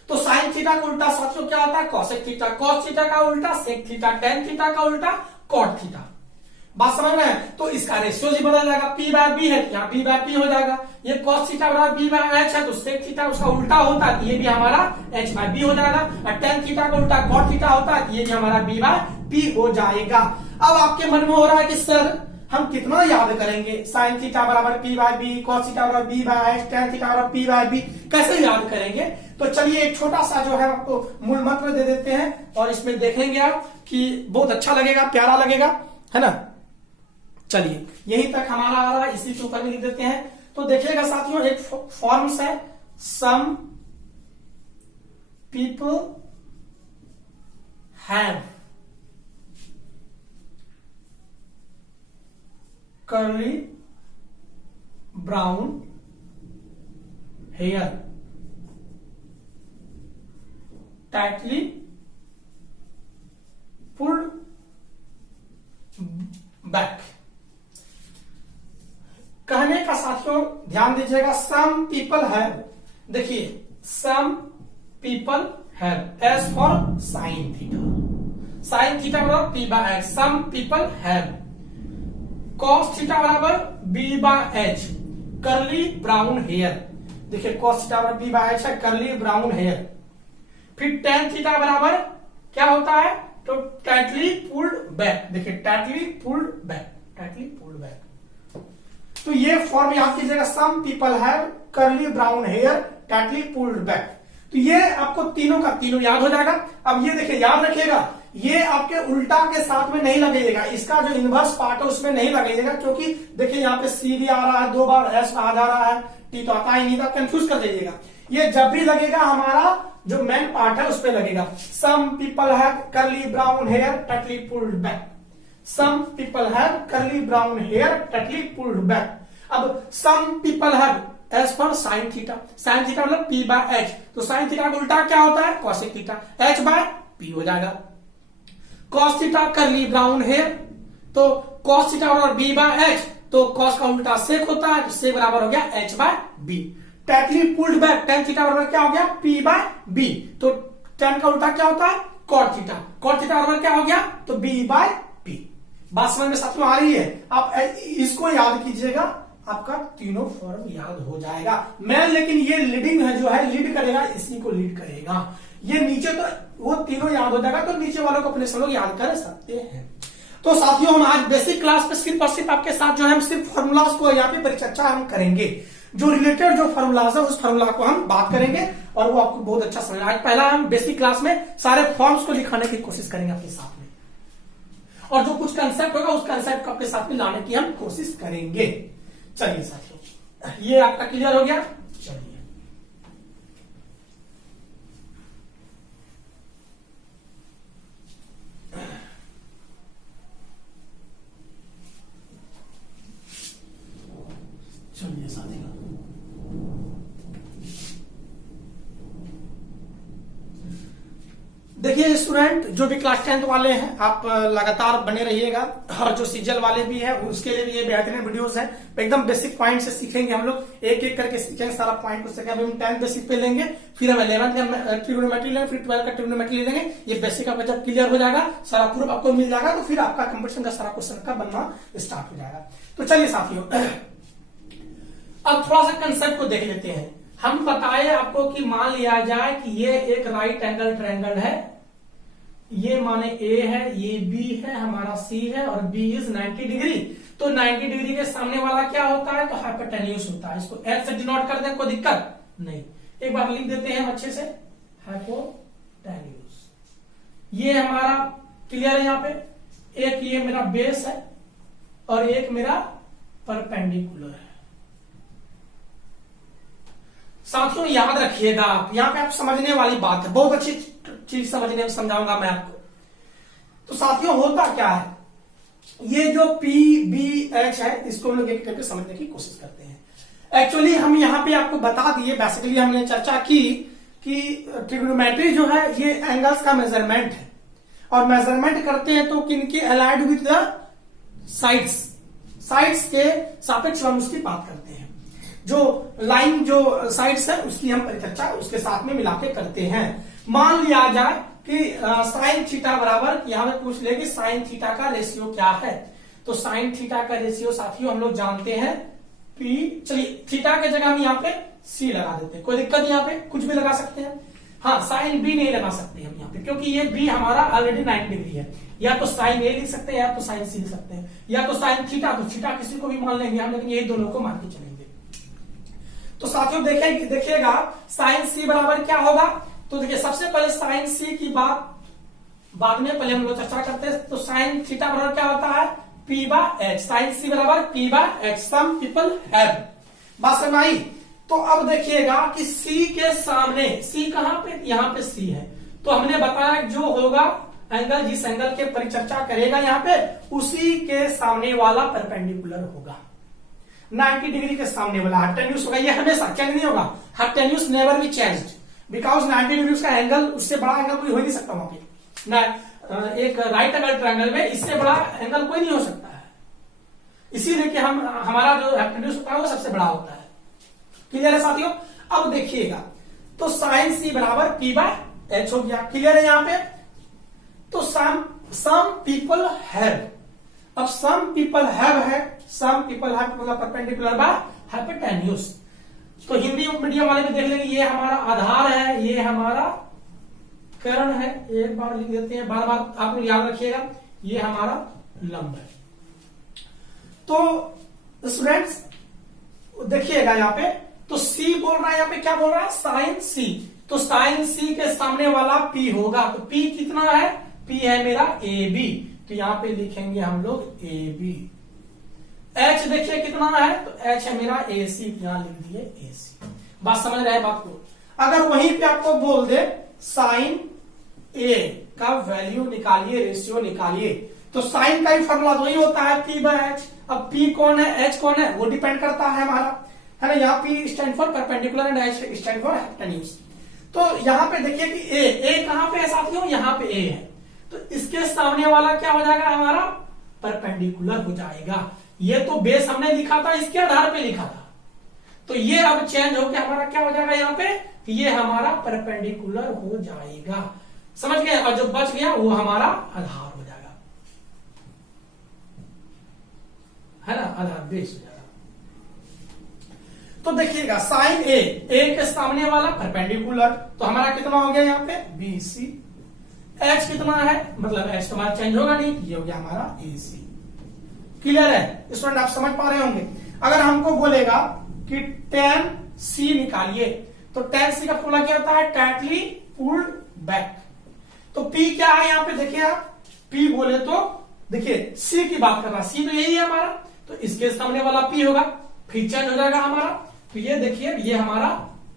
तो साइन थीटा का उल्टा साथियों क्या होता है, कोसेक थीटा, कॉस थीटा का उल्टा सेक थीटा, tan थीटा का उल्टा कॉट थीटा। बात समझ में है। तो इसका रेशियो ही बदल जाएगा, P बाय B है, यहाँ P बाय P हो जाएगा। ये cos थीटा बराबर B बाय H है, तो सेक थीटा उसका उल्टा होता है, ये भी हमारा H बाय B हो जाएगा। और tan थीटा का उल्टा cot थीटा होता है, ये भी हमारा B बाय P हो जाएगा। अब आपके मन में हो रहा है कि सर हम कितना याद करेंगे, साइन थीटा बराबर P by B, cos theta बराबर B by H, tan theta बराबर P बाय B, कैसे याद करेंगे। तो चलिए एक छोटा सा जो है आपको मूल मंत्र दे देते हैं, और इसमें देखेंगे आप कि बहुत अच्छा लगेगा, प्यारा लगेगा, है ना। चलिए यहीं तक हमारा आ रहा है, इसी के ऊपर लिख देते हैं। तो देखिएगा साथियों, एक फॉर्म्स है, some people have curly brown hair, tightly pulled back. कहने का साथियों ध्यान दीजिएगा, सम पीपल हैव, देखिए some people have, S for sine theta, sine theta बराबर P by H, some people have. Cos theta बराबर B by H, curly brown hair, देखिए कॉस थीटा बराबर B बाय H है, कर्ली ब्राउन हेयर। फिर tan थीटा बराबर क्या होता है, तो टाइटली पुल्ड बैक, देखिए tightly pulled back, tightly pulled back. तो ये फॉर्म याद कीजिएगा, some people have curly brown hair, tightly pulled back. तो ये आपको तीनों का तीनों याद हो जाएगा। अब ये देखिए याद रखिएगा, ये आपके उल्टा के साथ में नहीं लगेगा, इसका जो इनवर्स पार्ट है उसमें नहीं लगेगा, क्योंकि देखिए यहाँ पे सी भी आ रहा है, 2 बार एस आ जा रहा है, टी तो आता ही नहीं था, कंफ्यूज कर दीजिएगा। ये जब भी लगेगा हमारा जो मेन पार्ट है उस पे लगेगा। Some people have curly brown hair totally pulled back. Some people have curly brown hair totally pulled back. अब some people have as for sine theta, sine theta मतलब पी बाय एच, तो साइन थीटा का उल्टा क्या होता है, cosec theta, h by p हो जाएगा। Cos theta curly brown hair, तो कॉस थीटा बराबर बी बाय एच, तो कॉस का उल्टा सेक होता है, तो सेक बराबर हो गया H by B. Tightly pulled back, tan theta बराबर क्या हो गया, पी बाय बी, तो टेन का उल्टा क्या होता है, कॉट थीटा, कॉट थीटा बराबर क्या हो गया, तो बी बाय पी। बात समझ में साथियों आ रही है? आप इसको याद कीजिएगा, आपका तीनों फॉर्म याद हो जाएगा। मैं लेकिन ये लीडिंग है जो है, लीड करेगा, इसी को लीड करेगा। ये नीचे तो वो तीनों याद हो जाएगा, तो नीचे वालों को अपने सब लोग याद कर सकते हैं। तो साथियों हम आज बेसिक क्लास पे सिर्फ और सिर्फ आपके साथ जो है हम सिर्फ फॉर्मूलाज को यहाँ पे परिचर्चा हम करेंगे, जो रिलेटेड जो फॉर्मूलाज है उस फॉर्मूला को हम बात करेंगे और वो आपको बहुत अच्छा समझ। आज पहला हम बेसिक क्लास में सारे फॉर्म्स को लिखाने की कोशिश करेंगे आपके साथ में, और जो कुछ कंसेप्ट होगा उस कंसेप्ट को आपके साथ में लाने की हम कोशिश करेंगे। चलिए साथियों, ये आपका क्लियर हो गया। चलिए चलिए साथियों, देखिए स्टूडेंट जो भी क्लास 10th वाले हैं आप लगातार बने रहिएगा, और जो सीजल वाले भी हैं उसके लिए भी ये बेहतरीन वीडियोस हैं। एकदम बेसिक पॉइंट से सीखेंगे हम लोग, एक एक करके सीखेंगे सारा पॉइंट को। अभी हम 10th बेसिक पे लेंगे, फिर हम 11th का ट्रिग्नोमेट्री लेंगे, फिर 12th का ट्रिग्नोमेट्री ले लेंगे। ये बेसिक आपका जब क्लियर हो जाएगा, सारा प्रूफ आपको मिल जाएगा, तो फिर आपका कंपटीशन का सारा क्वेश्चन का बनना स्टार्ट हो जाएगा। तो चलिए साथियों, अब थोड़ा सा कंसेप्ट को देख लेते हैं। हम बताए आपको कि मान लिया जाए कि ये एक राइट एंगल ट्रायंगल है, ये माने ए है, ये बी है, हमारा सी है, और बी इज 90 डिग्री। तो 90 डिग्री के सामने वाला क्या होता है, तो हाइपोटेन्यूस होता है। इसको एच से डिनोट कर दें, कोई दिक्कत नहीं। एक बार लिख देते हैं अच्छे से, हाइपोटेन्यूस। ये हमारा क्लियर है। यहाँ पे एक ये मेरा बेस है और एक मेरा परपेंडिकुलर है। साथियों याद रखिएगा, आप यहाँ पे आप समझने वाली बात है, बहुत अच्छी चीज समझने में समझाऊंगा मैं आपको। तो साथियों होता क्या है, ये जो पी बी एच है इसको हम लोग एक करके समझने की कोशिश करते हैं। एक्चुअली हम यहाँ पे आपको बता दिए, बेसिकली हमने चर्चा की कि ट्रिग्नोमेट्री जो है ये एंगल्स का मेजरमेंट है, और मेजरमेंट करते हैं तो किनके allied with the sides, sides के सापेक्ष हम उसकी बात करते हैं। जो लाइन जो साइड्स है उसकी हम परिचर्चा उसके साथ में मिला के करते हैं। मान लिया जाए कि साइन थीटा बराबर, यहां पे पूछ ले कि साइन थीटा का रेशियो क्या है, तो साइन थीटा का रेशियो साथियों हम लोग जानते हैं पी। चलिए थीटा के जगह हम यहाँ पे सी लगा देते हैं, कोई दिक्कत नहीं, यहाँ पे कुछ भी लगा सकते हैं। हाँ साइन बी नहीं लगा सकते हम यहाँ पे, क्योंकि ये बी हमारा ऑलरेडी 90 डिग्री है। या तो साइन ए लिख सकते हैं या तो साइन सी लिख सकते हैं, या तो साइन थीटा, तो थीटा किसी को भी मान लेंगे हम, लेकिन यही दोनों को मान के चलेंगे। तो साथियों देखिएगा साइन सी बराबर क्या होगा, तो देखिए सबसे पहले साइन सी की बात बाद में पहले हम लोग चर्चा करते हैं। तो साइन थीटा बराबर क्या होता है, P by H, sine C बराबर P by H. Some people have, बात समझ आई। तो अब देखिएगा कि सी के सामने, सी कहां पे, यहां पे सी है, तो हमने बताया जो होगा एंगल, जिस एंगल के परिचर्चा करेगा यहाँ पे, उसी के सामने वाला परपेंडिकुलर होगा। 90 डिग्री के सामने वाला हाइपोटेन्यूस होगा, ये हमेशा चेंज नहीं होगा। Hypotenuse never be changed, because 90 degree का एंगल, उससे बड़ा एंगल कोई हो नहीं सकता वहां पे ना। एक राइट एंगल ट्रायंगल में इससे बड़ा एंगल कोई नहीं हो सकता है, इसीलिए कि हम हमारा जो हाइपोटेन्यूस होता है वो सबसे बड़ा होता है। क्लियर है साथियों? अब देखिएगा तो साइन सी बराबर पी बाय एच हो गया, क्लियर है यहाँ पे। तो सम पीपल हैव, अब सम पीपल हैव है, सम पीपल हैव मतलब परपेंडिकुलर बाय हाइपोटेन्यूस। तो हिंदी मीडियम वाले में देख लेंगे, ये हमारा आधार है, ये हमारा कर्ण है। एक बार लिख देते हैं, बार बार आप लोग याद रखिएगा, ये हमारा लंब है। तो स्टूडेंट्स देखिएगा यहाँ पे, तो सी बोल रहा है, यहाँ पे क्या बोल रहा है, साइन सी। तो साइन सी के सामने वाला पी होगा, तो पी कितना है, P है मेरा ए बी, तो यहाँ पे लिखेंगे हम लोग ए बी। H देखिए कितना है, तो H है मेरा ए सी, यहाँ लिख दिए ए सी। बात समझ रहे हैं बात को। अगर वहीं पे आपको बोल दे साइन ए का वैल्यू निकालिए, रेशियो निकालिए, तो साइन का ही फॉर्मूला वही होता है P बाय H। अब P कौन है, H कौन है, वो डिपेंड करता है हमारा, है ना। यहाँ P stand for perpendicular and H stand for hypotenuse. तो यहाँ पे देखिए कि ए कहां पे है साथियों, यहाँ पे ए है, तो इसके सामने वाला क्या हो जाएगा हमारा, परपेंडिकुलर हो जाएगा। ये तो बेस हमने लिखा था, इसके आधार पे लिखा था, तो ये अब चेंज होकर हमारा क्या हो जाएगा यहाँ पे, ये हमारा परपेंडिकुलर हो जाएगा, समझ गए। और जो बच गया वो हमारा आधार हो जाएगा, है ना, आधार बेस हो जाएगा। तो देखिएगा साइन ए के सामने वाला परपेंडिकुलर, तो हमारा कितना हो गया यहाँ पे बी सी। एच कितना है, मतलब एच तो हमारा चेंज होगा नहीं, ये हो गया हमारा ए सी। क्लियर है स्टूडेंट, आप समझ पा रहे होंगे। अगर हमको बोलेगा कि tan c निकालिए, तो tan c का फॉर्मूला क्या होता है, टाइटली पुल्ड बैक। तो p क्या है यहाँ पे देखिए आप, p बोले तो देखिए c की बात कर रहा है, c तो यही है हमारा, तो इसके सामने वाला p होगा, फिर चेंज हो जाएगा हमारा। तो ये देखिए ये हमारा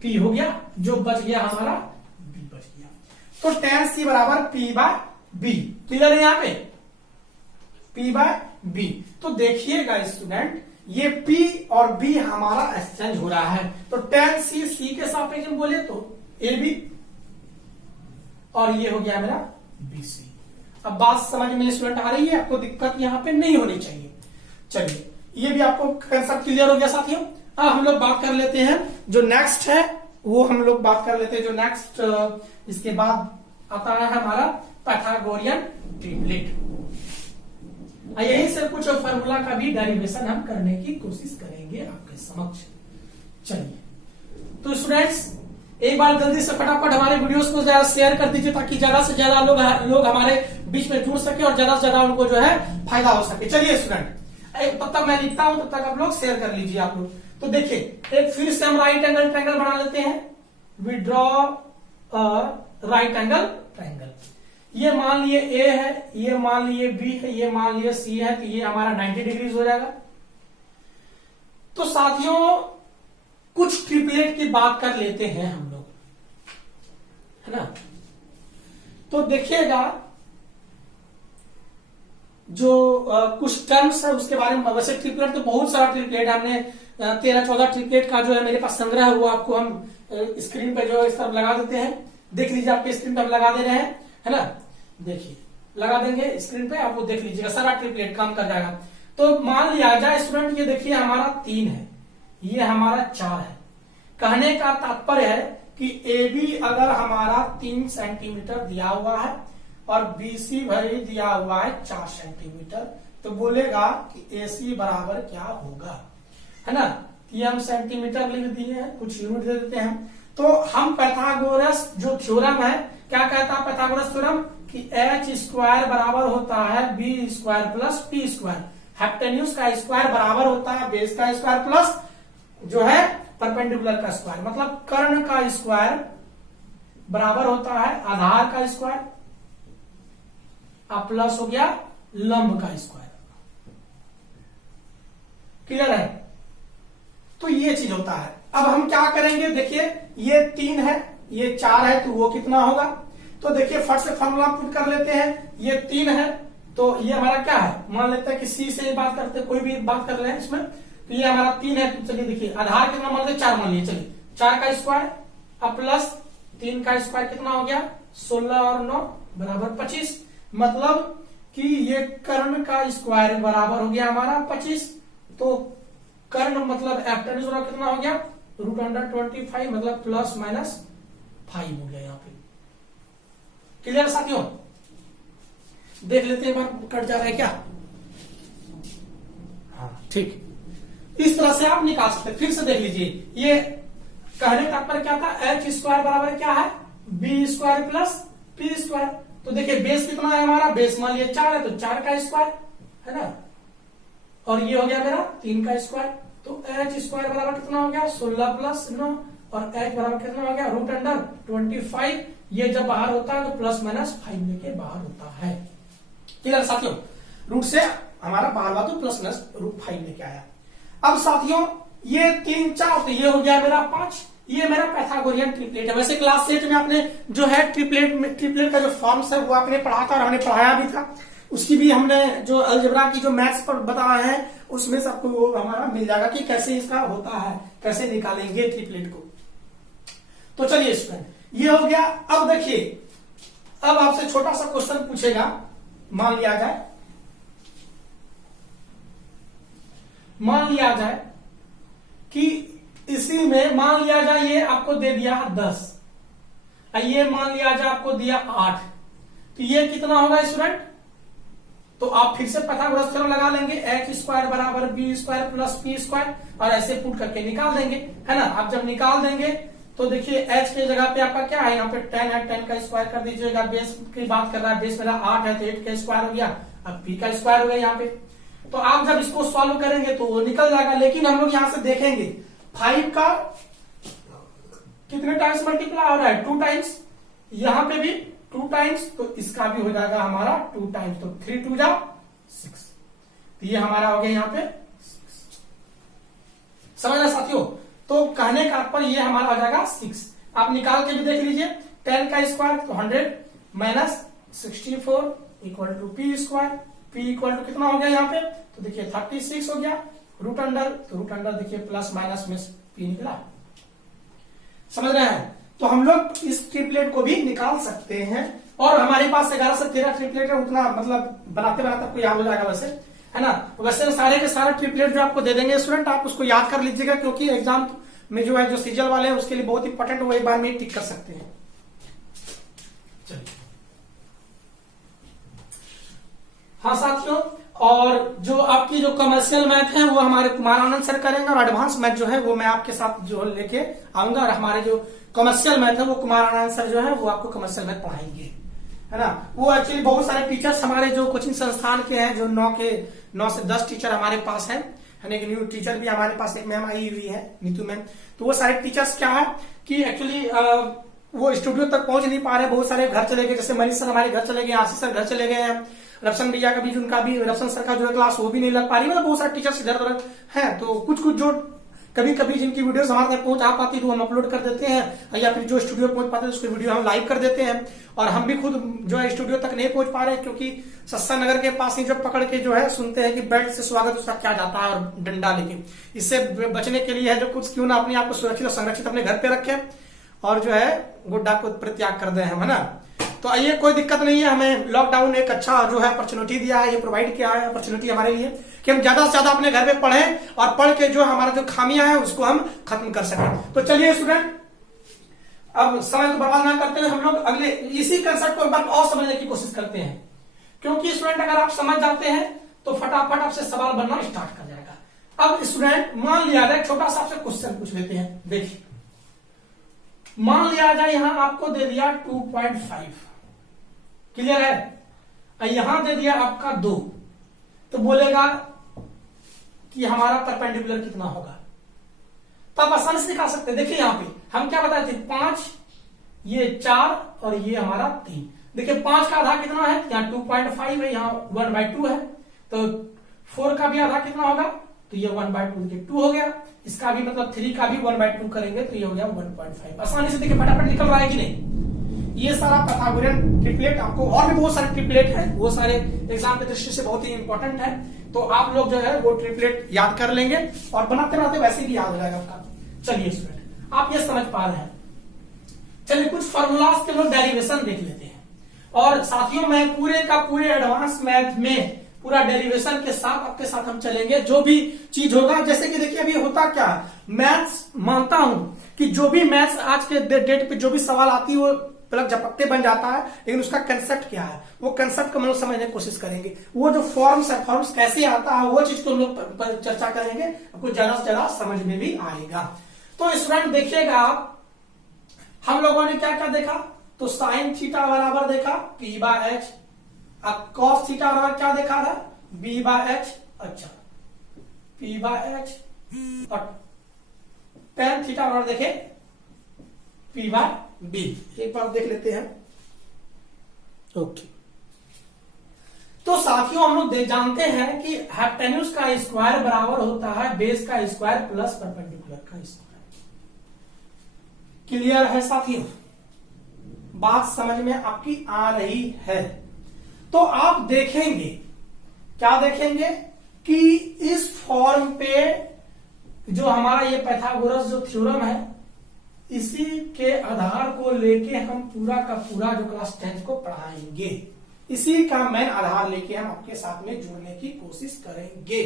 p हो गया, जो बच गया हमारा b बच गया। तो tan c बराबर p बाय b। क्लियर है यहाँ पे, p बाय b। तो देखिएगा स्टूडेंट, ये p और b हमारा एक्सचेंज हो रहा है, तो tan c के सापेक्ष में बोले तो ab, और ये हो गया मेरा bc। अब बात समझ में स्टूडेंट आ रही है, आपको दिक्कत यहाँ पे नहीं होनी चाहिए। चलिए ये भी आपको कंसेप्ट क्लियर हो गया साथियों। अब हम लोग बात कर लेते हैं जो नेक्स्ट है, वो हम लोग बात कर लेते हैं जो नेक्स्ट इसके बाद आता है हमारा पाइथागोरियन ट्रिपलेट। यही से कुछ फॉर्मूला का भी डेरिवेशन हम करने की कोशिश करेंगे आपके समक्ष। चलिए तो स्टूडेंट्स एक बार जल्दी से फटाफट हमारे वीडियोस को ज्यादा शेयर कर दीजिए, ताकि ज्यादा से ज्यादा लोग हमारे बीच में जुड़ सके और ज्यादा से ज्यादा उनको जो है फायदा हो सके। चलिए स्टूडेंट, तब तक मैं लिखता हूं, तब तक आप लोग शेयर कर लीजिए आप लोग। तो देखिए एक फिर से हम राइट एंगल ट्रायंगल बना लेते हैं। We draw right angle triangle. ये मान लिए ए है, ये मान लिए बी है, ये मान लिए सी है, तो ये हमारा 90 डिग्रीज हो जाएगा। तो साथियों कुछ ट्रिपलेट की बात कर लेते हैं हम लोग, है ना। तो देखिएगा जो कुछ टर्म्स है उसके बारे में, वैसे ट्रिपलेट तो बहुत सारा ट्रिपलेट हमने 13-14 ट्रिपलेट का जो है मेरे पास संग्रह है, वो आपको हम स्क्रीन पे जो इस तरफ लगा देते हैं। देख लीजिए, आपके स्क्रीन पे हम लगा दे रहे हैं, है ना। देखिए लगा देंगे स्क्रीन पे, आप वो देख लीजिएगा, सारा ट्रिपलेट काम कर जाएगा। तो मान लिया जाए स्टूडेंट, ये देखिए हमारा 3 है, ये हमारा 4 है। कहने का तात्पर्य है कि ए बी अगर हमारा 3 सेंटीमीटर दिया हुआ है और बीसी भी दिया हुआ है 4 सेंटीमीटर, तो बोलेगा कि एसी बराबर क्या होगा, है ना। ये हम सेंटीमीटर लिख दिए हैं, कुछ यूनिट दे देते हैं हम। तो हम पाइथागोरस जो थ्योरम है, क्या कहता है पाइथागोरस थ्योरम, कि एच स्क्वायर बराबर होता है B square plus P square. Hypotenuse का स्क्वायर बराबर होता है बेस का स्क्वायर प्लस जो है परपेंडिकुलर का स्क्वायर, मतलब कर्ण का स्क्वायर बराबर होता है आधार का स्क्वायर, अब प्लस हो गया लंब का स्क्वायर। क्लियर है। तो ये चीज होता है। अब हम क्या करेंगे, देखिए ये 3 है, ये 4 है, तो वो कितना होगा। तो देखिए फट से फॉर्मूला पुट कर लेते हैं। ये 3 है, तो ये हमारा क्या है, मान लेते हैं कि सी से बात करते हैं, कोई भी बात कर रहे हैं इसमें। तो ये हमारा 3 है, तो चलिए देखिए आधार कितना मान लेते, 4 मान लिया। चलिए 4 का स्क्वायर अब प्लस 3 का स्क्वायर कितना हो गया, 16 और 9 बराबर 25। मतलब कि ये कर्ण का स्क्वायर बराबर हो गया हमारा 25। तो कर्ण मतलब एप्टेन्यूज कितना हो गया, √25, मतलब प्लस माइनस 5 हो गया यहाँ पे। क्लियर साथियों, देख लेते हैं एक बार कट जा रहा है क्या। हाँ ठीक, इस तरह से आप निकाल सकते हैं। फिर से देख लीजिए, ये कहने का तात्पर्य क्या था, एच स्क्वायर बराबर क्या है, B square plus P square. तो देखिए बेस कितना है हमारा, बेस मान लिया 4 है, तो 4 का स्क्वायर, है ना। और ये हो गया मेरा 3 का स्क्वायर। तो एच स्क्वायर बराबर कितना हो गया, 16 प्लस 9 और h बराबर कितना हो गया रूट अंडर 25। ये जब बाहर होता है तो प्लस माइनस 5 लेके बाहर होता है। क्लियर साथियों, रूट से हमारा बाहर हुआ तो प्लस माइनस रूट 5 लेके आया। अब साथियों ये 3 4 तो ये हो गया मेरा 5, ये मेरा पैथागोरियन ट्रिपलेट है। वैसे क्लास 8 में आपने जो है ट्रिपलेट का जो फॉर्म्स है वो आपने पढ़ा था और हमने पढ़ाया भी था, उसकी भी हमने जो अलजेब्रा की जो मैथ्स पर बताया है उसमें सबको वो हमारा मिल जाएगा कि कैसे इसका होता है, कैसे निकालेंगे ट्रिपलेट को। तो चलिए स्टूडेंट ये हो गया। अब देखिए, अब आपसे छोटा सा क्वेश्चन पूछेगा, मान लिया जाए कि इसी में मान लिया जाए ये आपको दे दिया 10, ये मान लिया जाए आपको दिया 8, तो ये कितना होगा स्टूडेंट? तो आप फिर से पाइथागोरस थ्योरम लगा लेंगे, h स्क्वायर बराबर b square plus p square, और ऐसे पुट करके निकाल देंगे, है ना। आप जब निकाल देंगे तो देखिए h की जगह पे आपका क्या है, यहाँ पे 10 है, 10 का स्क्वायर कर दीजिएगा। बेस की बात कर रहा है, बेस मेरा 8 है तो 8 का स्क्वायर हो गया, अब p का स्क्वायर हो गया यहाँ पे। तो आप जब इसको सॉल्व करेंगे तो वो निकल जाएगा, लेकिन हम लोग यहाँ से देखेंगे 5 का कितने टाइम्स मल्टीप्लाई हो रहा है, 2 टाइम्स, यहाँ पे भी 2 टाइम्स, तो इसका भी हो जाएगा हमारा 2 टाइम्स, तो 3 2 जा 6, तो ये हमारा हो गया यहाँ पे 6। समझ रहे साथियों? तो कहने का पर ये हमारा हो जाएगा 6। आप निकाल के भी देख लीजिए, 10 का स्क्वायर तो 100 minus 64 equal to P square, P equal to कितना हो गया यहाँ पे, तो देखिए 36 हो गया, रूट अंडर, तो रूट अंडर देखिए प्लस माइनस में पी निकला। समझ रहे हैं? तो हम लोग इस ट्रिपलेट को भी निकाल सकते हैं, और हमारे पास 11 से 13 ट्रिपलेट है, उतना मतलब बनाते बनाते आपको याद हो जाएगा वैसे, है ना। वैसे सारे के सारे ट्रिपलेट जो आपको दे देंगे स्टूडेंट, आप उसको याद कर लीजिएगा, क्योंकि एग्जाम में जो है जो सीजल वाले हैं उसके लिए बहुत इंपॉर्टेंट, वो एक बार में टिक कर सकते हैं। चलिए हाँ साथियों, और जो आपकी जो कमर्शियल मैथ है वो हमारे कुमार आनंद सर करेंगे, और एडवांस मैथ जो है वो मैं आपके साथ जो लेके आऊंगा, और हमारे जो कमर्शियल मैथ है वो कुमार आनंद सर जो है वो आपको कमर्शियल मैथ पढ़ाएंगे, है ना। वो एक्चुअली बहुत सारे टीचर्स हमारे जो कोचिंग संस्थान के हैं, जो 9 से 10 टीचर हमारे पास है, एक न्यू टीचर भी हमारे पास एक मैम आई हुई है, नीतू मैम। तो वो सारे टीचर्स क्या है कि एक्चुअली वो स्टूडियो तक पहुंच नहीं पा रहे, बहुत सारे घर चले गए, जैसे मनीष सर हमारे घर चले गए, आशीष सर घर चले गए हैं, रफसन भैया का भी, उनका भी, रफसन सर का जो है क्लास वो भी नहीं लग पा रही, मतलब बहुत सारे टीचर्स इधर उधर हैं। तो कुछ जो कभी कभी जिनकी वीडियोस हमारे तक पहुंच आ पाती तो हम अपलोड कर देते हैं, या फिर जो स्टूडियो पहुंच पाते हैं उसकी वीडियो हम लाइव कर देते हैं। और हम भी खुद जो है स्टूडियो तक नहीं पहुंच पा रहे, क्योंकि सस्ता नगर के पास ही जब पकड़ के जो है सुनते हैं कि बेल्ट से स्वागत उसका क्या जाता है, और डंडा लेके। इससे बचने के लिए है जो कुछ क्यों ना अपने आप को सुरक्षित और संरक्षित अपने घर पे रखें, और जो है गुड्डा को परित्याग कर दे हम, है ना। तो आइए, कोई दिक्कत नहीं है, हमें लॉकडाउन एक अच्छा जो है अपॉर्चुनिटी दिया है, ये प्रोवाइड किया है अपॉर्चुनिटी हमारे लिए कि हम ज्यादा से ज्यादा अपने घर में पढ़ें, और पढ़ के जो हमारा जो खामियां है उसको हम खत्म कर सकें। तो चलिए स्टूडेंट, अब समय को बर्बाद ना करते हुए हम लोग अगले इसी कंसेप्ट को एक बार और समझने की कोशिश करते हैं, क्योंकि स्टूडेंट अगर आप समझ जाते हैं तो फटाफट आपसे सवाल बनना स्टार्ट कर जाएगा। अब स्टूडेंट मान लिया जाए, छोटा सा आपसे क्वेश्चन पूछ लेते हैं। देखिए, मान लिया जाए यहां आपको दे दिया 2.5, क्लियर है, यहां दे दिया आपका 2, तो बोलेगा कि हमारा परपेंडिकुलर कितना होगा। तो आप आसानी से निकाल सकते हैं। देखिए यहां पे हम क्या बताए थे, 5, ये 4 और ये हमारा 3। देखिए 5 का आधा कितना है, यहाँ 2.5 है, यहाँ 1/2 है, तो 4 का भी आधा कितना होगा, तो ये 1/2 देखिए 2 हो गया। इसका भी मतलब 3 का भी 1/2 करेंगे तो ये हो गया 1.5। आसानी से देखिए फटाफट निकल रहा है कि नहीं। ये सारा पाइथागोरियन ट्रिपलेट, आपको और भी बहुत सारे ट्रिपलेट है, वो सारे एग्जाम की दृष्टि से बहुत ही इंपॉर्टेंट है, तो आप लोग जो है वो ट्रिपलेट याद कर लेंगे, और बनाते बनाते वैसे भी याद हो जाएगा आपका। चलिए स्टूडेंट, आप ये समझ पा रहे हैं। चलिए कुछ फॉर्मूलाज के लोग डेरिवेशन देख लेते हैं, और साथियों मैं पूरे का पूरे एडवांस मैथ में पूरा डेरिवेशन के साथ आपके साथ हम चलेंगे। जो भी चीज होगा, जैसे कि देखिए अभी होता क्या, मैथ्स मानता हूं कि जो भी मैथ्स आज के डेट पे जो भी सवाल आती है वो प्लग झपकते बन जाता है, लेकिन उसका कंसेप्ट क्या है, वो कंसेप्ट को हम लोग समझने की कोशिश करेंगे। वो जो फॉर्म्स है, फॉर्म्स कैसे आता है, वो चीज को हम लोग चर्चा करेंगे, आपको ज्यादा से ज्यादा समझ में भी आएगा। तो स्टूडेंट देखिएगा आप, हम लोगों ने क्या क्या देखा, तो साइन थीटा बराबर देखा p/h, अब कॉस थीटा बराबर क्या देखा था, b/h, अच्छा p/h, और tan थीटा बराबर देखे P बाय B। एक बार देख लेते हैं। ओके, तो साथियों हम लोग जानते हैं कि हाइपोटेन्यूज का स्क्वायर बराबर होता है बेस का स्क्वायर प्लस परपेंडिकुलर का स्क्वायर। क्लियर है साथियों? बात समझ में आपकी आ रही है? तो आप देखेंगे, क्या देखेंगे कि इस फॉर्म पे जो हमारा ये पाइथागोरस जो थ्योरम है, इसी के आधार को लेके हम पूरा का पूरा जो क्लास 10 को पढ़ाएंगे। इसी का मेन आधार लेके हम आपके साथ में जुड़ने की कोशिश करेंगे।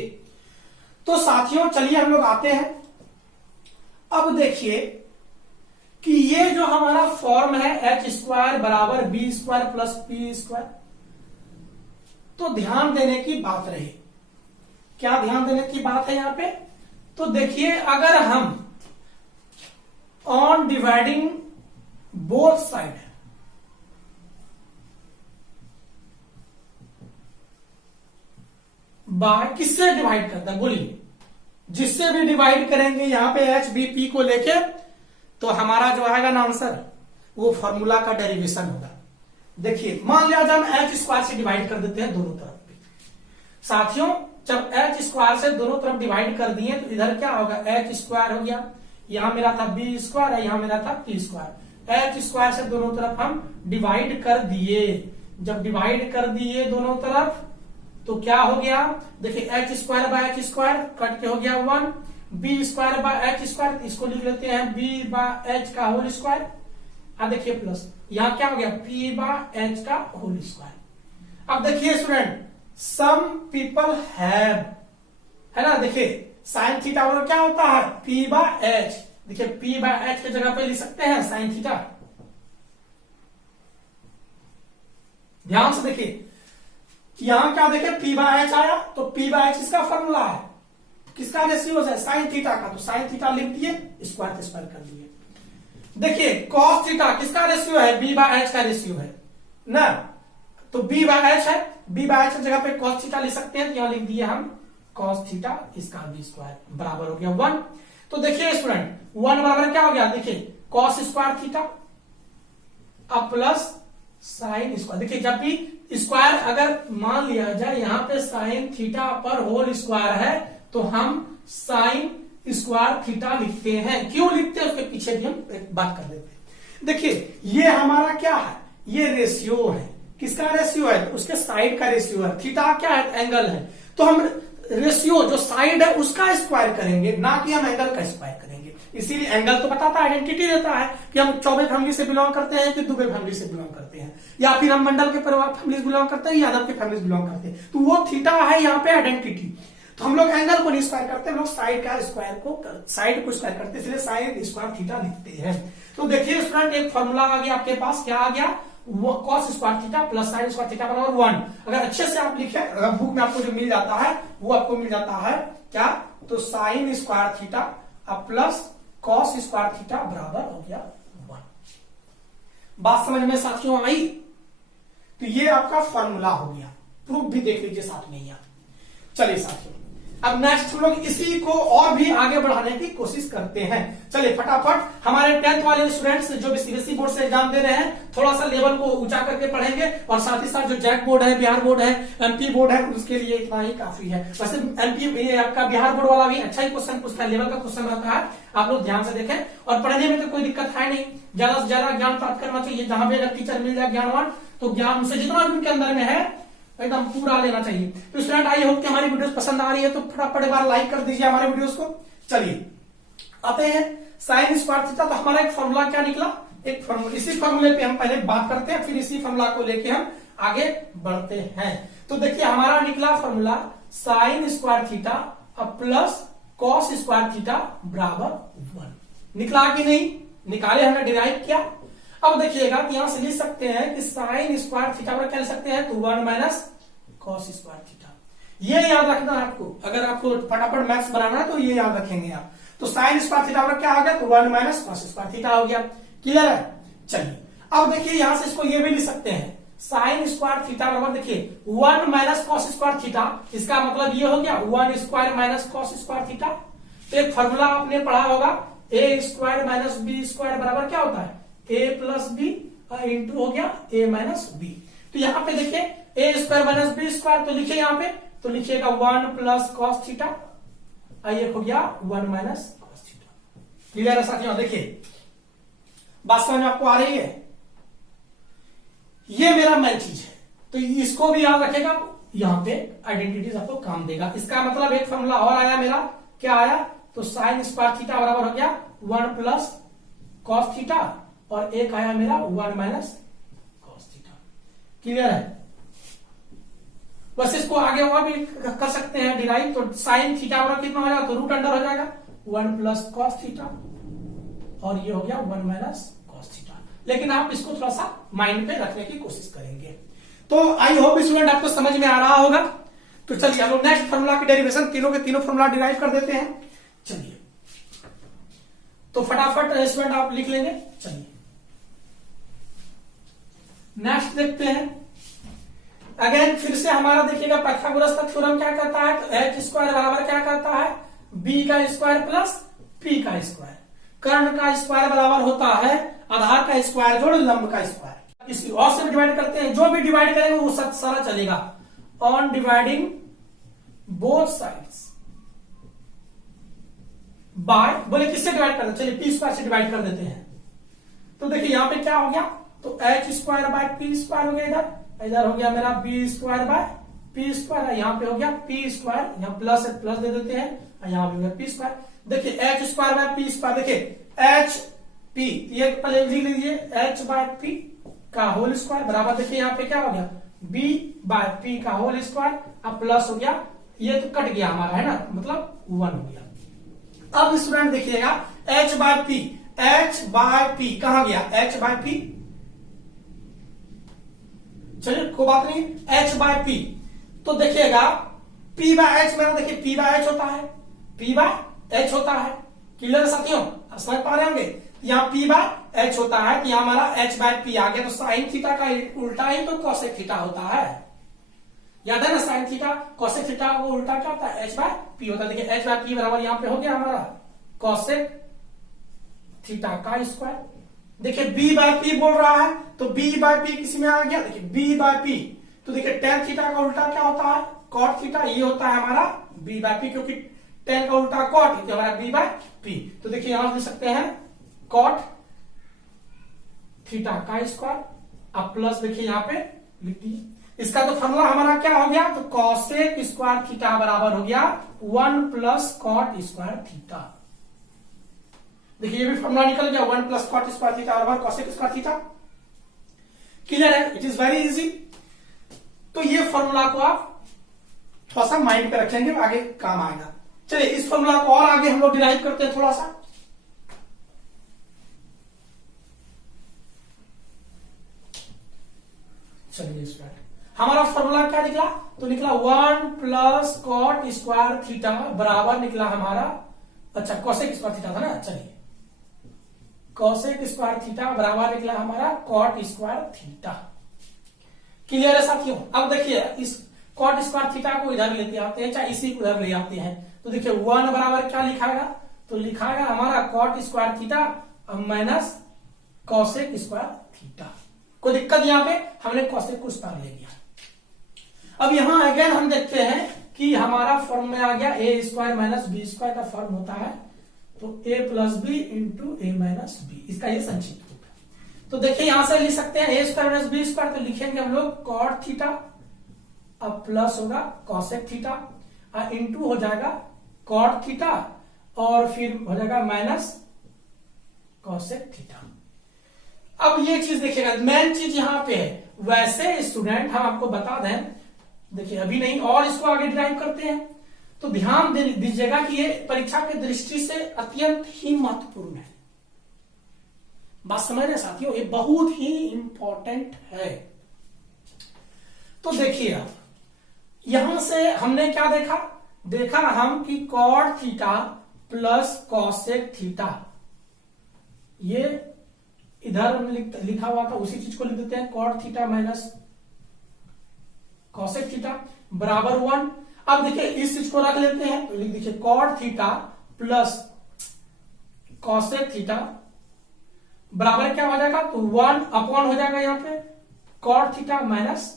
तो साथियों चलिए हम लोग आते हैं। अब देखिए कि ये जो हमारा फॉर्म है एच स्क्वायर बराबर B square plus P square, तो ध्यान देने की बात रही। क्या ध्यान देने की बात है यहां पे? तो देखिए, अगर हम on dividing both side, by किससे डिवाइड करते हैं बोलिए? जिससे भी डिवाइड करेंगे यहां पे एच बी पी को लेके, तो हमारा जो आएगा ना आंसर, वो फॉर्मूला का डेरिवेशन होगा। देखिए, मान लिया जब हम एच स्क्वायर से डिवाइड कर देते हैं दोनों तरफ पे। साथियों, जब एच स्क्वायर से दोनों तरफ डिवाइड कर दिए तो इधर क्या होगा? एच स्क्वायर हो गया, यहां मेरा था बी स्क्वायर है, यहां मेरा था पी स्क्वायर। एच स्क्वायर से दोनों तरफ हम डिवाइड कर दिए। जब डिवाइड कर दिए दोनों तरफ तो क्या हो गया? देखिए, H square by H square cut के हो गया 1, B square by H square, इसको लिख लेते हैं बी बाय एच का होल स्क्वायर। अब देखिए प्लस, यहां क्या हो गया? पी बाय एच का होल स्क्वायर। अब देखिए स्टूडेंट, सम पीपल हैव, है ना, देखिए साइन थीटा और क्या होता है? P by H. देखिए, पी बाय एच की जगह पे लिख सकते हैं साइन थीटा। ध्यान से देखिए, यहां क्या देखे? पी बाय एच आया, तो पी बाय एच इसका फॉर्मूला है, किसका रेशियो है? साइन थीटा का। तो साइन थीटा लिख दिए, स्क्वायर के स्क्वायर कर दिए। देखिए, कॉस थीटा किसका रेशियो है? बी बाय एच का रेशियो है ना, तो बी बाय एच है, बी बाय एच की जगह पे कॉस थीटा लिख सकते हैं, तो यहां लिख दिए हम कॉस थीटा, इसका बी स्क्वायर बराबर हो गया 1। तो देखिए स्टूडेंट, 1 बराबर क्या हो गया? देखिए, कॉस स्क्वायर थीटा अब प्लस साइन स्क्वायर। देखिए, जब भी स्क्वायर अगर मान लिया जाए यहां पे साइन थीटा पर होल स्क्वायर है, तो हम साइन स्क्वायर थीटा लिखते हैं। क्यों लिखते हैं उसके पीछे भी हम एक बात कर लेते हैं। देखिए, ये हमारा क्या है? ये रेशियो है। किसका रेशियो है? तो उसके साइड का रेशियो है। थीटा क्या है? एंगल है। तो हम रेशियो जो साइड है उसका स्क्वायर करेंगे, ना कि हम एंगल का स्क्वायर करेंगे। इसीलिए एंगल तो बताता है, आइडेंटिटी देता है कि हम चौबे फैमिली से बिलोंग करते हैं कि दुबे फैमिली से बिलोंग करते हैं, या फिर हम मंडल के परिवार फैमिली से बिलोंग करते हैं, यादव के फैमिली से बिलोंग करते हैं। तो वो थीटा है यहाँ पे आइडेंटिटी। तो हम लोग एंगल को नहीं स्क्वायर करते, हम लोग साइड का स्क्वायर को, साइड को स्क्वायर करते हैं, इसलिए साइन स्क्वायर थीटा लिखते हैं। तो देखिए स्टूडेंट, एक फॉर्मूला आ गया आपके पास। क्या आ गया? Cos square theta plus sine square theta बराबर 1। अगर अच्छे से आप लिखे, बुक में आपको जो मिल जाता है वो आपको मिल जाता है क्या? तो साइन स्क्वायर थीटा अब प्लस कॉस स्क्वायर थीटा बराबर हो गया 1। बात समझ में साथियों आई? तो ये आपका फॉर्मूला हो गया। प्रूफ भी देख लीजिए साथ में ही आप। चलिए साथियों, अब नेक्स्ट हम लोग इसी को और भी आगे बढ़ाने की कोशिश करते हैं। चलिए फटाफट, हमारे 10th वाले स्टूडेंट्स जो भी सीबीएसई बोर्ड से एग्जाम दे रहे हैं, थोड़ा सा लेवल को ऊंचा करके पढ़ेंगे, और साथ ही साथ जो जैक बोर्ड है, बिहार बोर्ड है, एमपी बोर्ड है, उसके लिए इतना ही काफी है। वैसे एमपी आपका बिहार बोर्ड वाला भी अच्छा ही क्वेश्चन पूछता है, लेवल का क्वेश्चन रहता है। आप लोग ध्यान से देखें, और पढ़ने में तो कोई दिक्कत है नहीं। ज्यादा से ज्यादा ज्ञान प्राप्त करना चाहिए। जहां भी अगर टीचर मिल जाए ज्ञानवान, तो ज्ञान उनसे जितना भी उनके अंदर में है एकदम पूरा लेना चाहिए। तो स्टूडेंट, आई होप कि हमारी वीडियोस पसंद आ रही है, तो फटाफट एक बार लाइक कर दीजिए हमारे वीडियोस को। चलिए आते हैं साइन स्क्वायर थीटा। तो हमारा एक फॉर्मूला क्या निकला? एक फॉर्मूला, इसी फॉर्मूले पे हम पहले बात करते हैं, फिर इसी फॉर्मूला को लेके हम आगे बढ़ते हैं। तो देखिए, हमारा निकला फॉर्मूला साइन स्क्वायर थीटा अब प्लस कॉस स्क्वायर थीटा बराबर 1। निकला कि नहीं? निकाले, हमने डिराइव किया। अब देखिएगा, यहां से लिख सकते हैं कि साइन स्क्वायर थीटा पर क्या लिख सकते हैं? तो 1 माइनस कॉस स्क्वायर थीटा। ये याद रखना है आपको। अगर आपको फटाफट मैथ्स बनाना है तो ये याद रखेंगे आप। तो साइन स्क्वायर थीटा पर क्या आ गया? तो 1 माइनस कॉस स्क्वायर थीटा हो गया। क्लियर है? चलिए अब देखिए, यहां से इसको ये भी लिख सकते हैं साइन स्क्वायर थीटा बराबर, देखिए 1 माइनस कॉस स्क्वायर थीटा। इसका मतलब ये हो गया 1 square minus cos square theta. तो एक फॉर्मूला आपने पढ़ा होगा, ए स्क्वायर माइनस बी स्क्वायर बराबर क्या होता है? ए प्लस बी इंटू हो गया ए माइनस बी। तो यहाँ पे देखिए ए स्क्वायर माइनस बी स्क्वायर, तो लिखिए यहाँ पे, तो लिखिएगा 1 प्लस कॉस थीटा, ये हो गया 1 माइनस कॉस थीटा। क्लियर है साथियों? देखिए बात समझ में आपको आ रही है? ये मेरा मेन चीज है, तो इसको भी याद रखेगा, यहाँ पे आइडेंटिटीज आपको काम देगा। इसका मतलब एक फॉर्मूला और आया मेरा, क्या आया? तो साइन स्क्वायर थीटा बराबर हो गया 1 प्लस कॉस थीटा, और एक आया मेरा 1 माइनस कॉस थीटा। क्लियर है? बस इसको आगे और भी कर सकते हैं डिराइव, तो साइन थीटा बराबर कितना हो जाएगा? तो रूट अंडर हो जाएगा 1 प्लस कॉस थीटा, और ये हो गया 1 माइनस कॉस थीटा। लेकिन आप इसको थोड़ा सा माइंड पे रखने की कोशिश करेंगे। तो आई होप स्टूडेंट आपको समझ में आ रहा होगा। तो चलिए हम लोग नेक्स्ट फॉर्मूला की डेरिवेशन तीनों के तीनों फॉर्मूला डिराइव कर देते हैं। चलिए तो फटाफट स्टूडेंट आप लिख लेंगे। चलिए नेक्स्ट देखते हैं। अगेन फिर से हमारा देखिएगा पाइथागोरस का थ्योरम क्या कहता है? तो एच स्क्वायर बराबर क्या कहता है? बी का स्क्वायर प्लस पी का स्क्वायर। कर्ण का स्क्वायर बराबर होता है आधार का स्क्वायर जोड़ लंब का स्क्वायर। इसकी और से डिवाइड करते हैं, जो भी डिवाइड करेंगे वो सारा चलेगा। On dividing both sides bye, बोले किससे डिवाइड करते हैं? चलिए पी स्क्वायर से डिवाइड कर देते हैं। तो देखिए यहां पे क्या हो गया? तो H square by P square हो गया, इधर हो गया मेरा B square by P square, यहाँ पे हो गया पी स्क्वायर, यहाँ प्लस प्लस दे देते हैं, यहाँ पे हो गया पी स्क्वायर। देखिए H square by P square, देखिए एच पी, ये पहले लिख लीजिए एच बाय पी का होल स्क्वायर बराबर, देखिए यहाँ पे क्या हो गया? बी बाय पी का होल स्क्वायर, अब प्लस हो गया, ये तो कट गया हमारा, है ना, मतलब 1 हो गया। अब स्टूडेंट देखिएगा एच बाय पी कहां गया? एच बाय पी, चलिए कोई बात नहीं, एच बाय पी। तो देखिएगा पी बाय एच मेरा, देखिए पी बाय एच होता है, पी बाय एच होता है। क्लियर साथियों? आप समझ पा रहे होंगे? यहाँ पी बाय एच होता है, तो यहाँ हमारा एच बाय पी आ गया। तो साइन थीटा का उल्टा ही तो कॉसेक थीटा होता है, याद है ना? साइन थीटा कॉसेक थीटा वो उल्टा क्या होता है? एच बाय पी होता है। देखिए एच बाय पी बराबर यहाँ पे हो गया हमारा कॉसेक थीटा का स्क्वायर। देखिए बी बाय पी बोल रहा है, तो बी बाय पी किसी में आ गया? देखिए बी बाय पी, तो देखिए टेन थीटा का उल्टा क्या होता है? Cot theta. ये होता है हमारा बी बाय पी, क्योंकि टेन का उल्टा कॉट, तो हमारा बी बाय पी। तो देखिए यहां लिख सकते हैं कॉट थीटा का स्क्वायर, अब प्लस देखिए यहाँ पे लिख दीजिए। इसका तो फॉर्मूला हमारा क्या हो गया? तो कॉसेक स्क्वायर थीटा बराबर हो गया 1 प्लस कॉट स्क्वायर थीटा। देखिए ये भी फॉर्मूला निकल गया, 1 प्लस कॉट स्क्वायर थीटा बराबर कॉसेक स्क्वायर थीटा। क्लियर है? It is very easy. तो ये फॉर्मूला को आप थोड़ा सा माइंड पे रखेंगे, आगे काम आएगा। चलिए इस फॉर्मूला को और आगे हम लोग डिराइव करते हैं थोड़ा सा। चलिए स्टार्ट। हमारा फॉर्मूला क्या निकला? तो निकला 1 प्लस कॉट स्क्वायर थीटा बराबर निकला हमारा, अच्छा कॉसेक स्क्वायर थीटा था ना, चलिए कॉसेक स्क्वायर थीटा बराबर निकला हमारा कॉट स्क्वायर थीटा। क्लियर है साथियों? अब देखिए इस कॉट स्क्वायर थीटा को इधर लेते आते हैं, चाहे इसी को इधर ले आते हैं। तो देखिए 1 बराबर क्या लिखाएगा? तो लिखाएगा हमारा cot square theta minus cosec square theta. कोई दिक्कत? यहाँ पे हमने कॉसेक को उस पार ले लिया। अब यहां अगेन हम देखते हैं कि हमारा फॉर्म में आ गया ए स्क्वायर माइनस बी स्क्वायर का फॉर्म होता है, तो ए प्लस बी इंटू ए माइनस बी, इसका ये संक्षिप्त रूप है। तो देखिए यहां से लिख सकते हैं ए स्क्वायर माइनस बी स्क्वायर, तो लिखेंगे हम लोग कॉट थीटा, अब प्लस होगा कॉसेक थीटा, इंटू हो जाएगा कॉट थीटा, और फिर हो जाएगा माइनस कॉसेक थीटा। अब ये चीज देखिएगा, मेन चीज यहां पे है। वैसे स्टूडेंट हम आपको बता दें, देखिए अभी नहीं और इसको आगे ड्राइव करते हैं, तो ध्यान दीजिएगा कि ये परीक्षा की दृष्टि से अत्यंत ही महत्वपूर्ण है। बात समझ रहे साथियों? ये बहुत ही इंपॉर्टेंट है। तो देखिए आप यहां से हमने क्या देखा हम कि cot theta plus cosec theta, ये इधर लिखा हुआ था उसी चीज को लिख देते हैं, cot theta minus cosec theta बराबर 1। अब देखिए इस चीज को रख लेते हैं, तो लिख दीजिए cot theta plus cosec theta बराबर क्या हो जाएगा, तो 1 अपॉन हो जाएगा यहाँ पे cot theta minus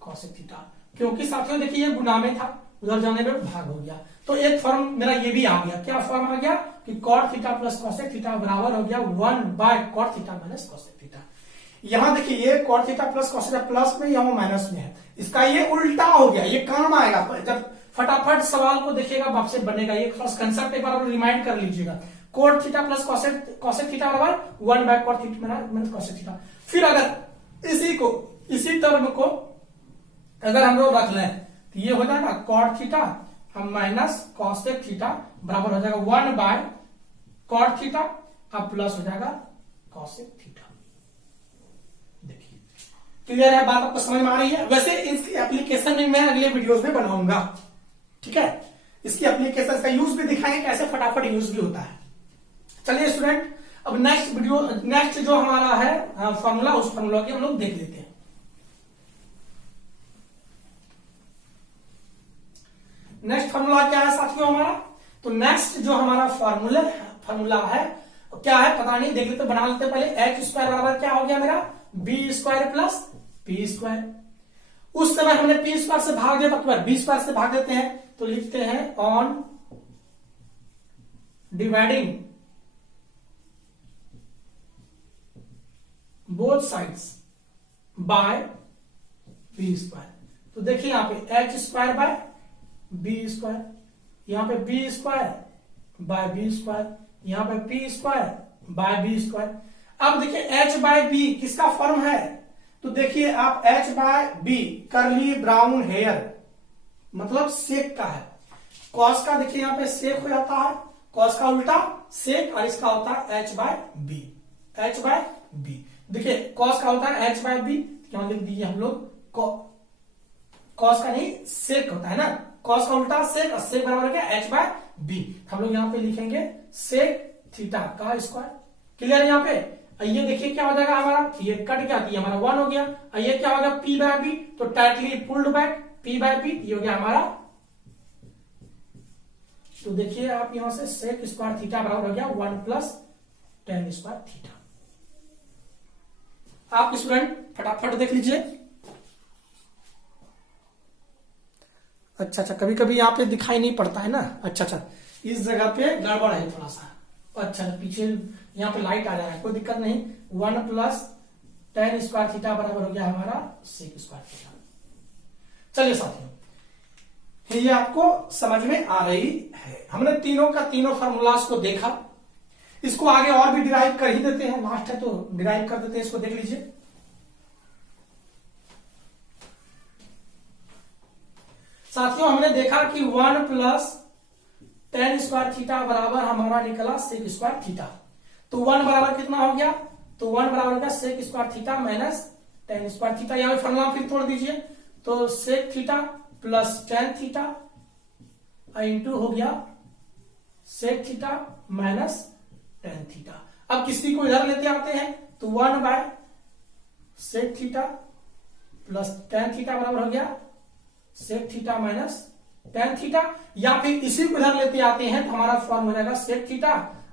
cosec theta, क्योंकि साथियों देखिए ये गुना में था, उधर जाने में भाग हो गया। तो एक फॉर्म मेरा ये भी आ गया, क्या फॉर्म आ गया कि cot theta plus cosec theta बराबर हो गया 1 by cot theta minus cosec theta. यहां देखिए ये cot theta plus cosec theta plus में या वो माइनस में है, इसका ये उल्टा हो गया, ये काम आएगा जब फटाफट सवाल को देखिएगा वापस बनेगा। ये फर्स्ट कंसेप्ट एक बार रिमाइंड कर लीजिएगा, cot theta plus cosec theta बराबर 1 by cot theta minus cosec theta. फिर अगर इसी टर्म को अगर हम लोग रख लें तो ये हो जाएगा cot theta minus cosec theta बराबर हो जाएगा 1 बाय कॉट थीटा अब प्लस हो जाएगा कॉसेक थीटा। देखिए क्लियर है, बात आपको समझ में आ रही है। वैसे इसकी एप्लीकेशन में मैं अगले वीडियोस में बनाऊंगा, ठीक है, इसकी एप्लीकेशन, इसका यूज भी दिखाएंगे कैसे फटाफट यूज भी होता है। चलिए स्टूडेंट, अब नेक्स्ट जो हमारा है फॉर्मूला, उस फॉर्मूला की हम लोग देख लेते हैं। नेक्स्ट फॉर्मूला क्या है साथियों हमारा, तो नेक्स्ट जो हमारा फॉर्मूला है क्या है पता नहीं, देख लेते बना लेते पहले। एच स्क्वायर बराबर क्या हो गया मेरा B square plus P square. उस समय हमने पी स्क्वायर से भाग दिया, तो बी स्क्वायर से भाग देते हैं, तो लिखते हैं on dividing both sides by B square. तो देखिए यहां पे H square by B square, यहां पे B square by B square, यहां पे P square by B square. अब देखिए एच बाय बी किसका फॉर्म है, तो देखिए आप H by B curly brown hair मतलब सेक का है। कॉस का देखिए यहां पे सेक हो जाता है, कॉस का उल्टा सेक, और इसका होता है H by B, H by B. देखिए कॉस का होता है एच बाय बी, क्या लिख दीजिए हम लोग, कॉस का नहीं सेक होता है ना, कॉस का उल्टा सेक, और सेक बराबर क्या एच बाय बी। हम लोग यहां पे लिखेंगे सेक थीटा का स्क्वायर। क्लियर है यहाँ पे। ये देखिए क्या हो जाएगा हमारा, ये कट गया, ये हमारा 1 हो गया। ये क्या होगा पी बाय बी, तो tightly pulled back P by B, ये हो गया हमारा। तो देखिए आप यहां से सेक स्क्वायर थीटा बराबर हो गया 1 प्लस टेन स्क्वायर थीटा। आप स्टूडेंट फटाफट देख लीजिए। अच्छा, कभी कभी यहाँ पे दिखाई नहीं पड़ता है ना, अच्छा, इस जगह पे गड़बड़ है थोड़ा सा। अच्छा, पीछे यहाँ पे लाइट आ जा रहा है, कोई दिक्कत नहीं। 1 प्लस टेन स्क्वायर थीटा बराबर हो गया हमारा सेक स्क्वायर थीटा। चलिए साथियों, ये आपको समझ में आ रही है। हमने तीनों का तीनों फार्मूलास को देखा, इसको आगे और भी डिराइव कर ही देते हैं, लास्ट है तो डिराइव कर देते हैं, इसको देख लीजिए। साथियों हमने देखा कि 1 प्लस टेन स्क्वायर थीटा बराबर हमारा निकला सेक स्क्वायर थीटा। तो 1 बराबर कितना हो गया, तो 1 बराबर हो गया sec square theta minus tan square theta. यहां फॉर्मूला फिर तोड़ दीजिए, तो sec theta plus tan theta into हो गया sec theta minus tan theta. अब किसी को इधर लेते आते हैं, तो 1 by sec theta plus tan theta बराबर हो गया sec theta minus tan theta. या फिर इसी को इधर लेते आते हैं तो हमारा फॉर्म हो जाएगा सेक थीटा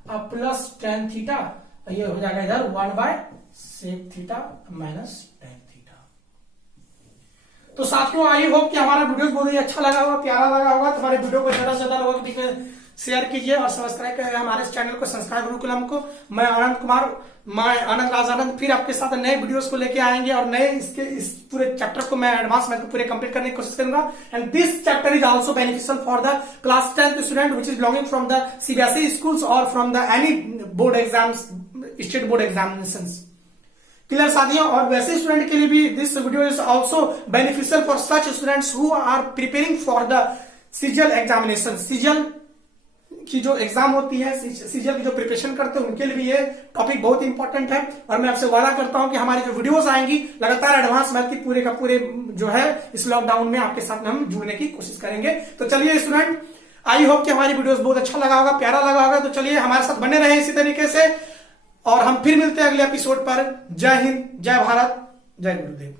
अब प्लस टेन थीटा, ये हो जाएगा इधर 1 by sec theta minus tan theta. तो साथियों आई होप कि हमारा वीडियो बहुत ही अच्छा लगा होगा, प्यारा लगा होगा। तो हमारे वीडियो को ज्यादा से ज्यादा लोगों के बीच में शेयर कीजिए और सब्सक्राइब करिए हमारे चैनल को, संस्कार गुरुकुलम को। मैं आनंद कुमार, मैं आनंद राजानंद फिर आपके साथ नए वीडियोस को लेके आएंगे और नए इस पूरे चैप्टर को मैं एडवांस में पूरे कंप्लीट करने की कोशिश करूंगा। And this chapter is also beneficial for the class 10th student which is belonging from the CBSE schools और from the any board exams, state board examinations. Clear साथियों, और वैसे स्टूडेंट के लिए भी this video is also beneficial for such students who are preparing for the CGL examination. CGL की जो एग्जाम होती है, सीजीएल की जो प्रिपरेशन करते हैं उनके लिए भी ये टॉपिक बहुत ही इंपॉर्टेंट है। और मैं आपसे वादा करता हूं कि हमारी जो वीडियोस आएंगी लगातार एडवांस मैथ की पूरे का पूरे जो है इस लॉकडाउन में आपके साथ में हम जुड़ने की कोशिश करेंगे। तो चलिए स्टूडेंट, आई होप कि हमारी वीडियोस बहुत अच्छा लगा होगा, प्यारा लगा होगा। तो चलिए हमारे साथ बने रहे इसी तरीके से, और हम फिर मिलते हैं अगले एपिसोड पर। जय हिंद, जय भारत, जय गुरुदेव।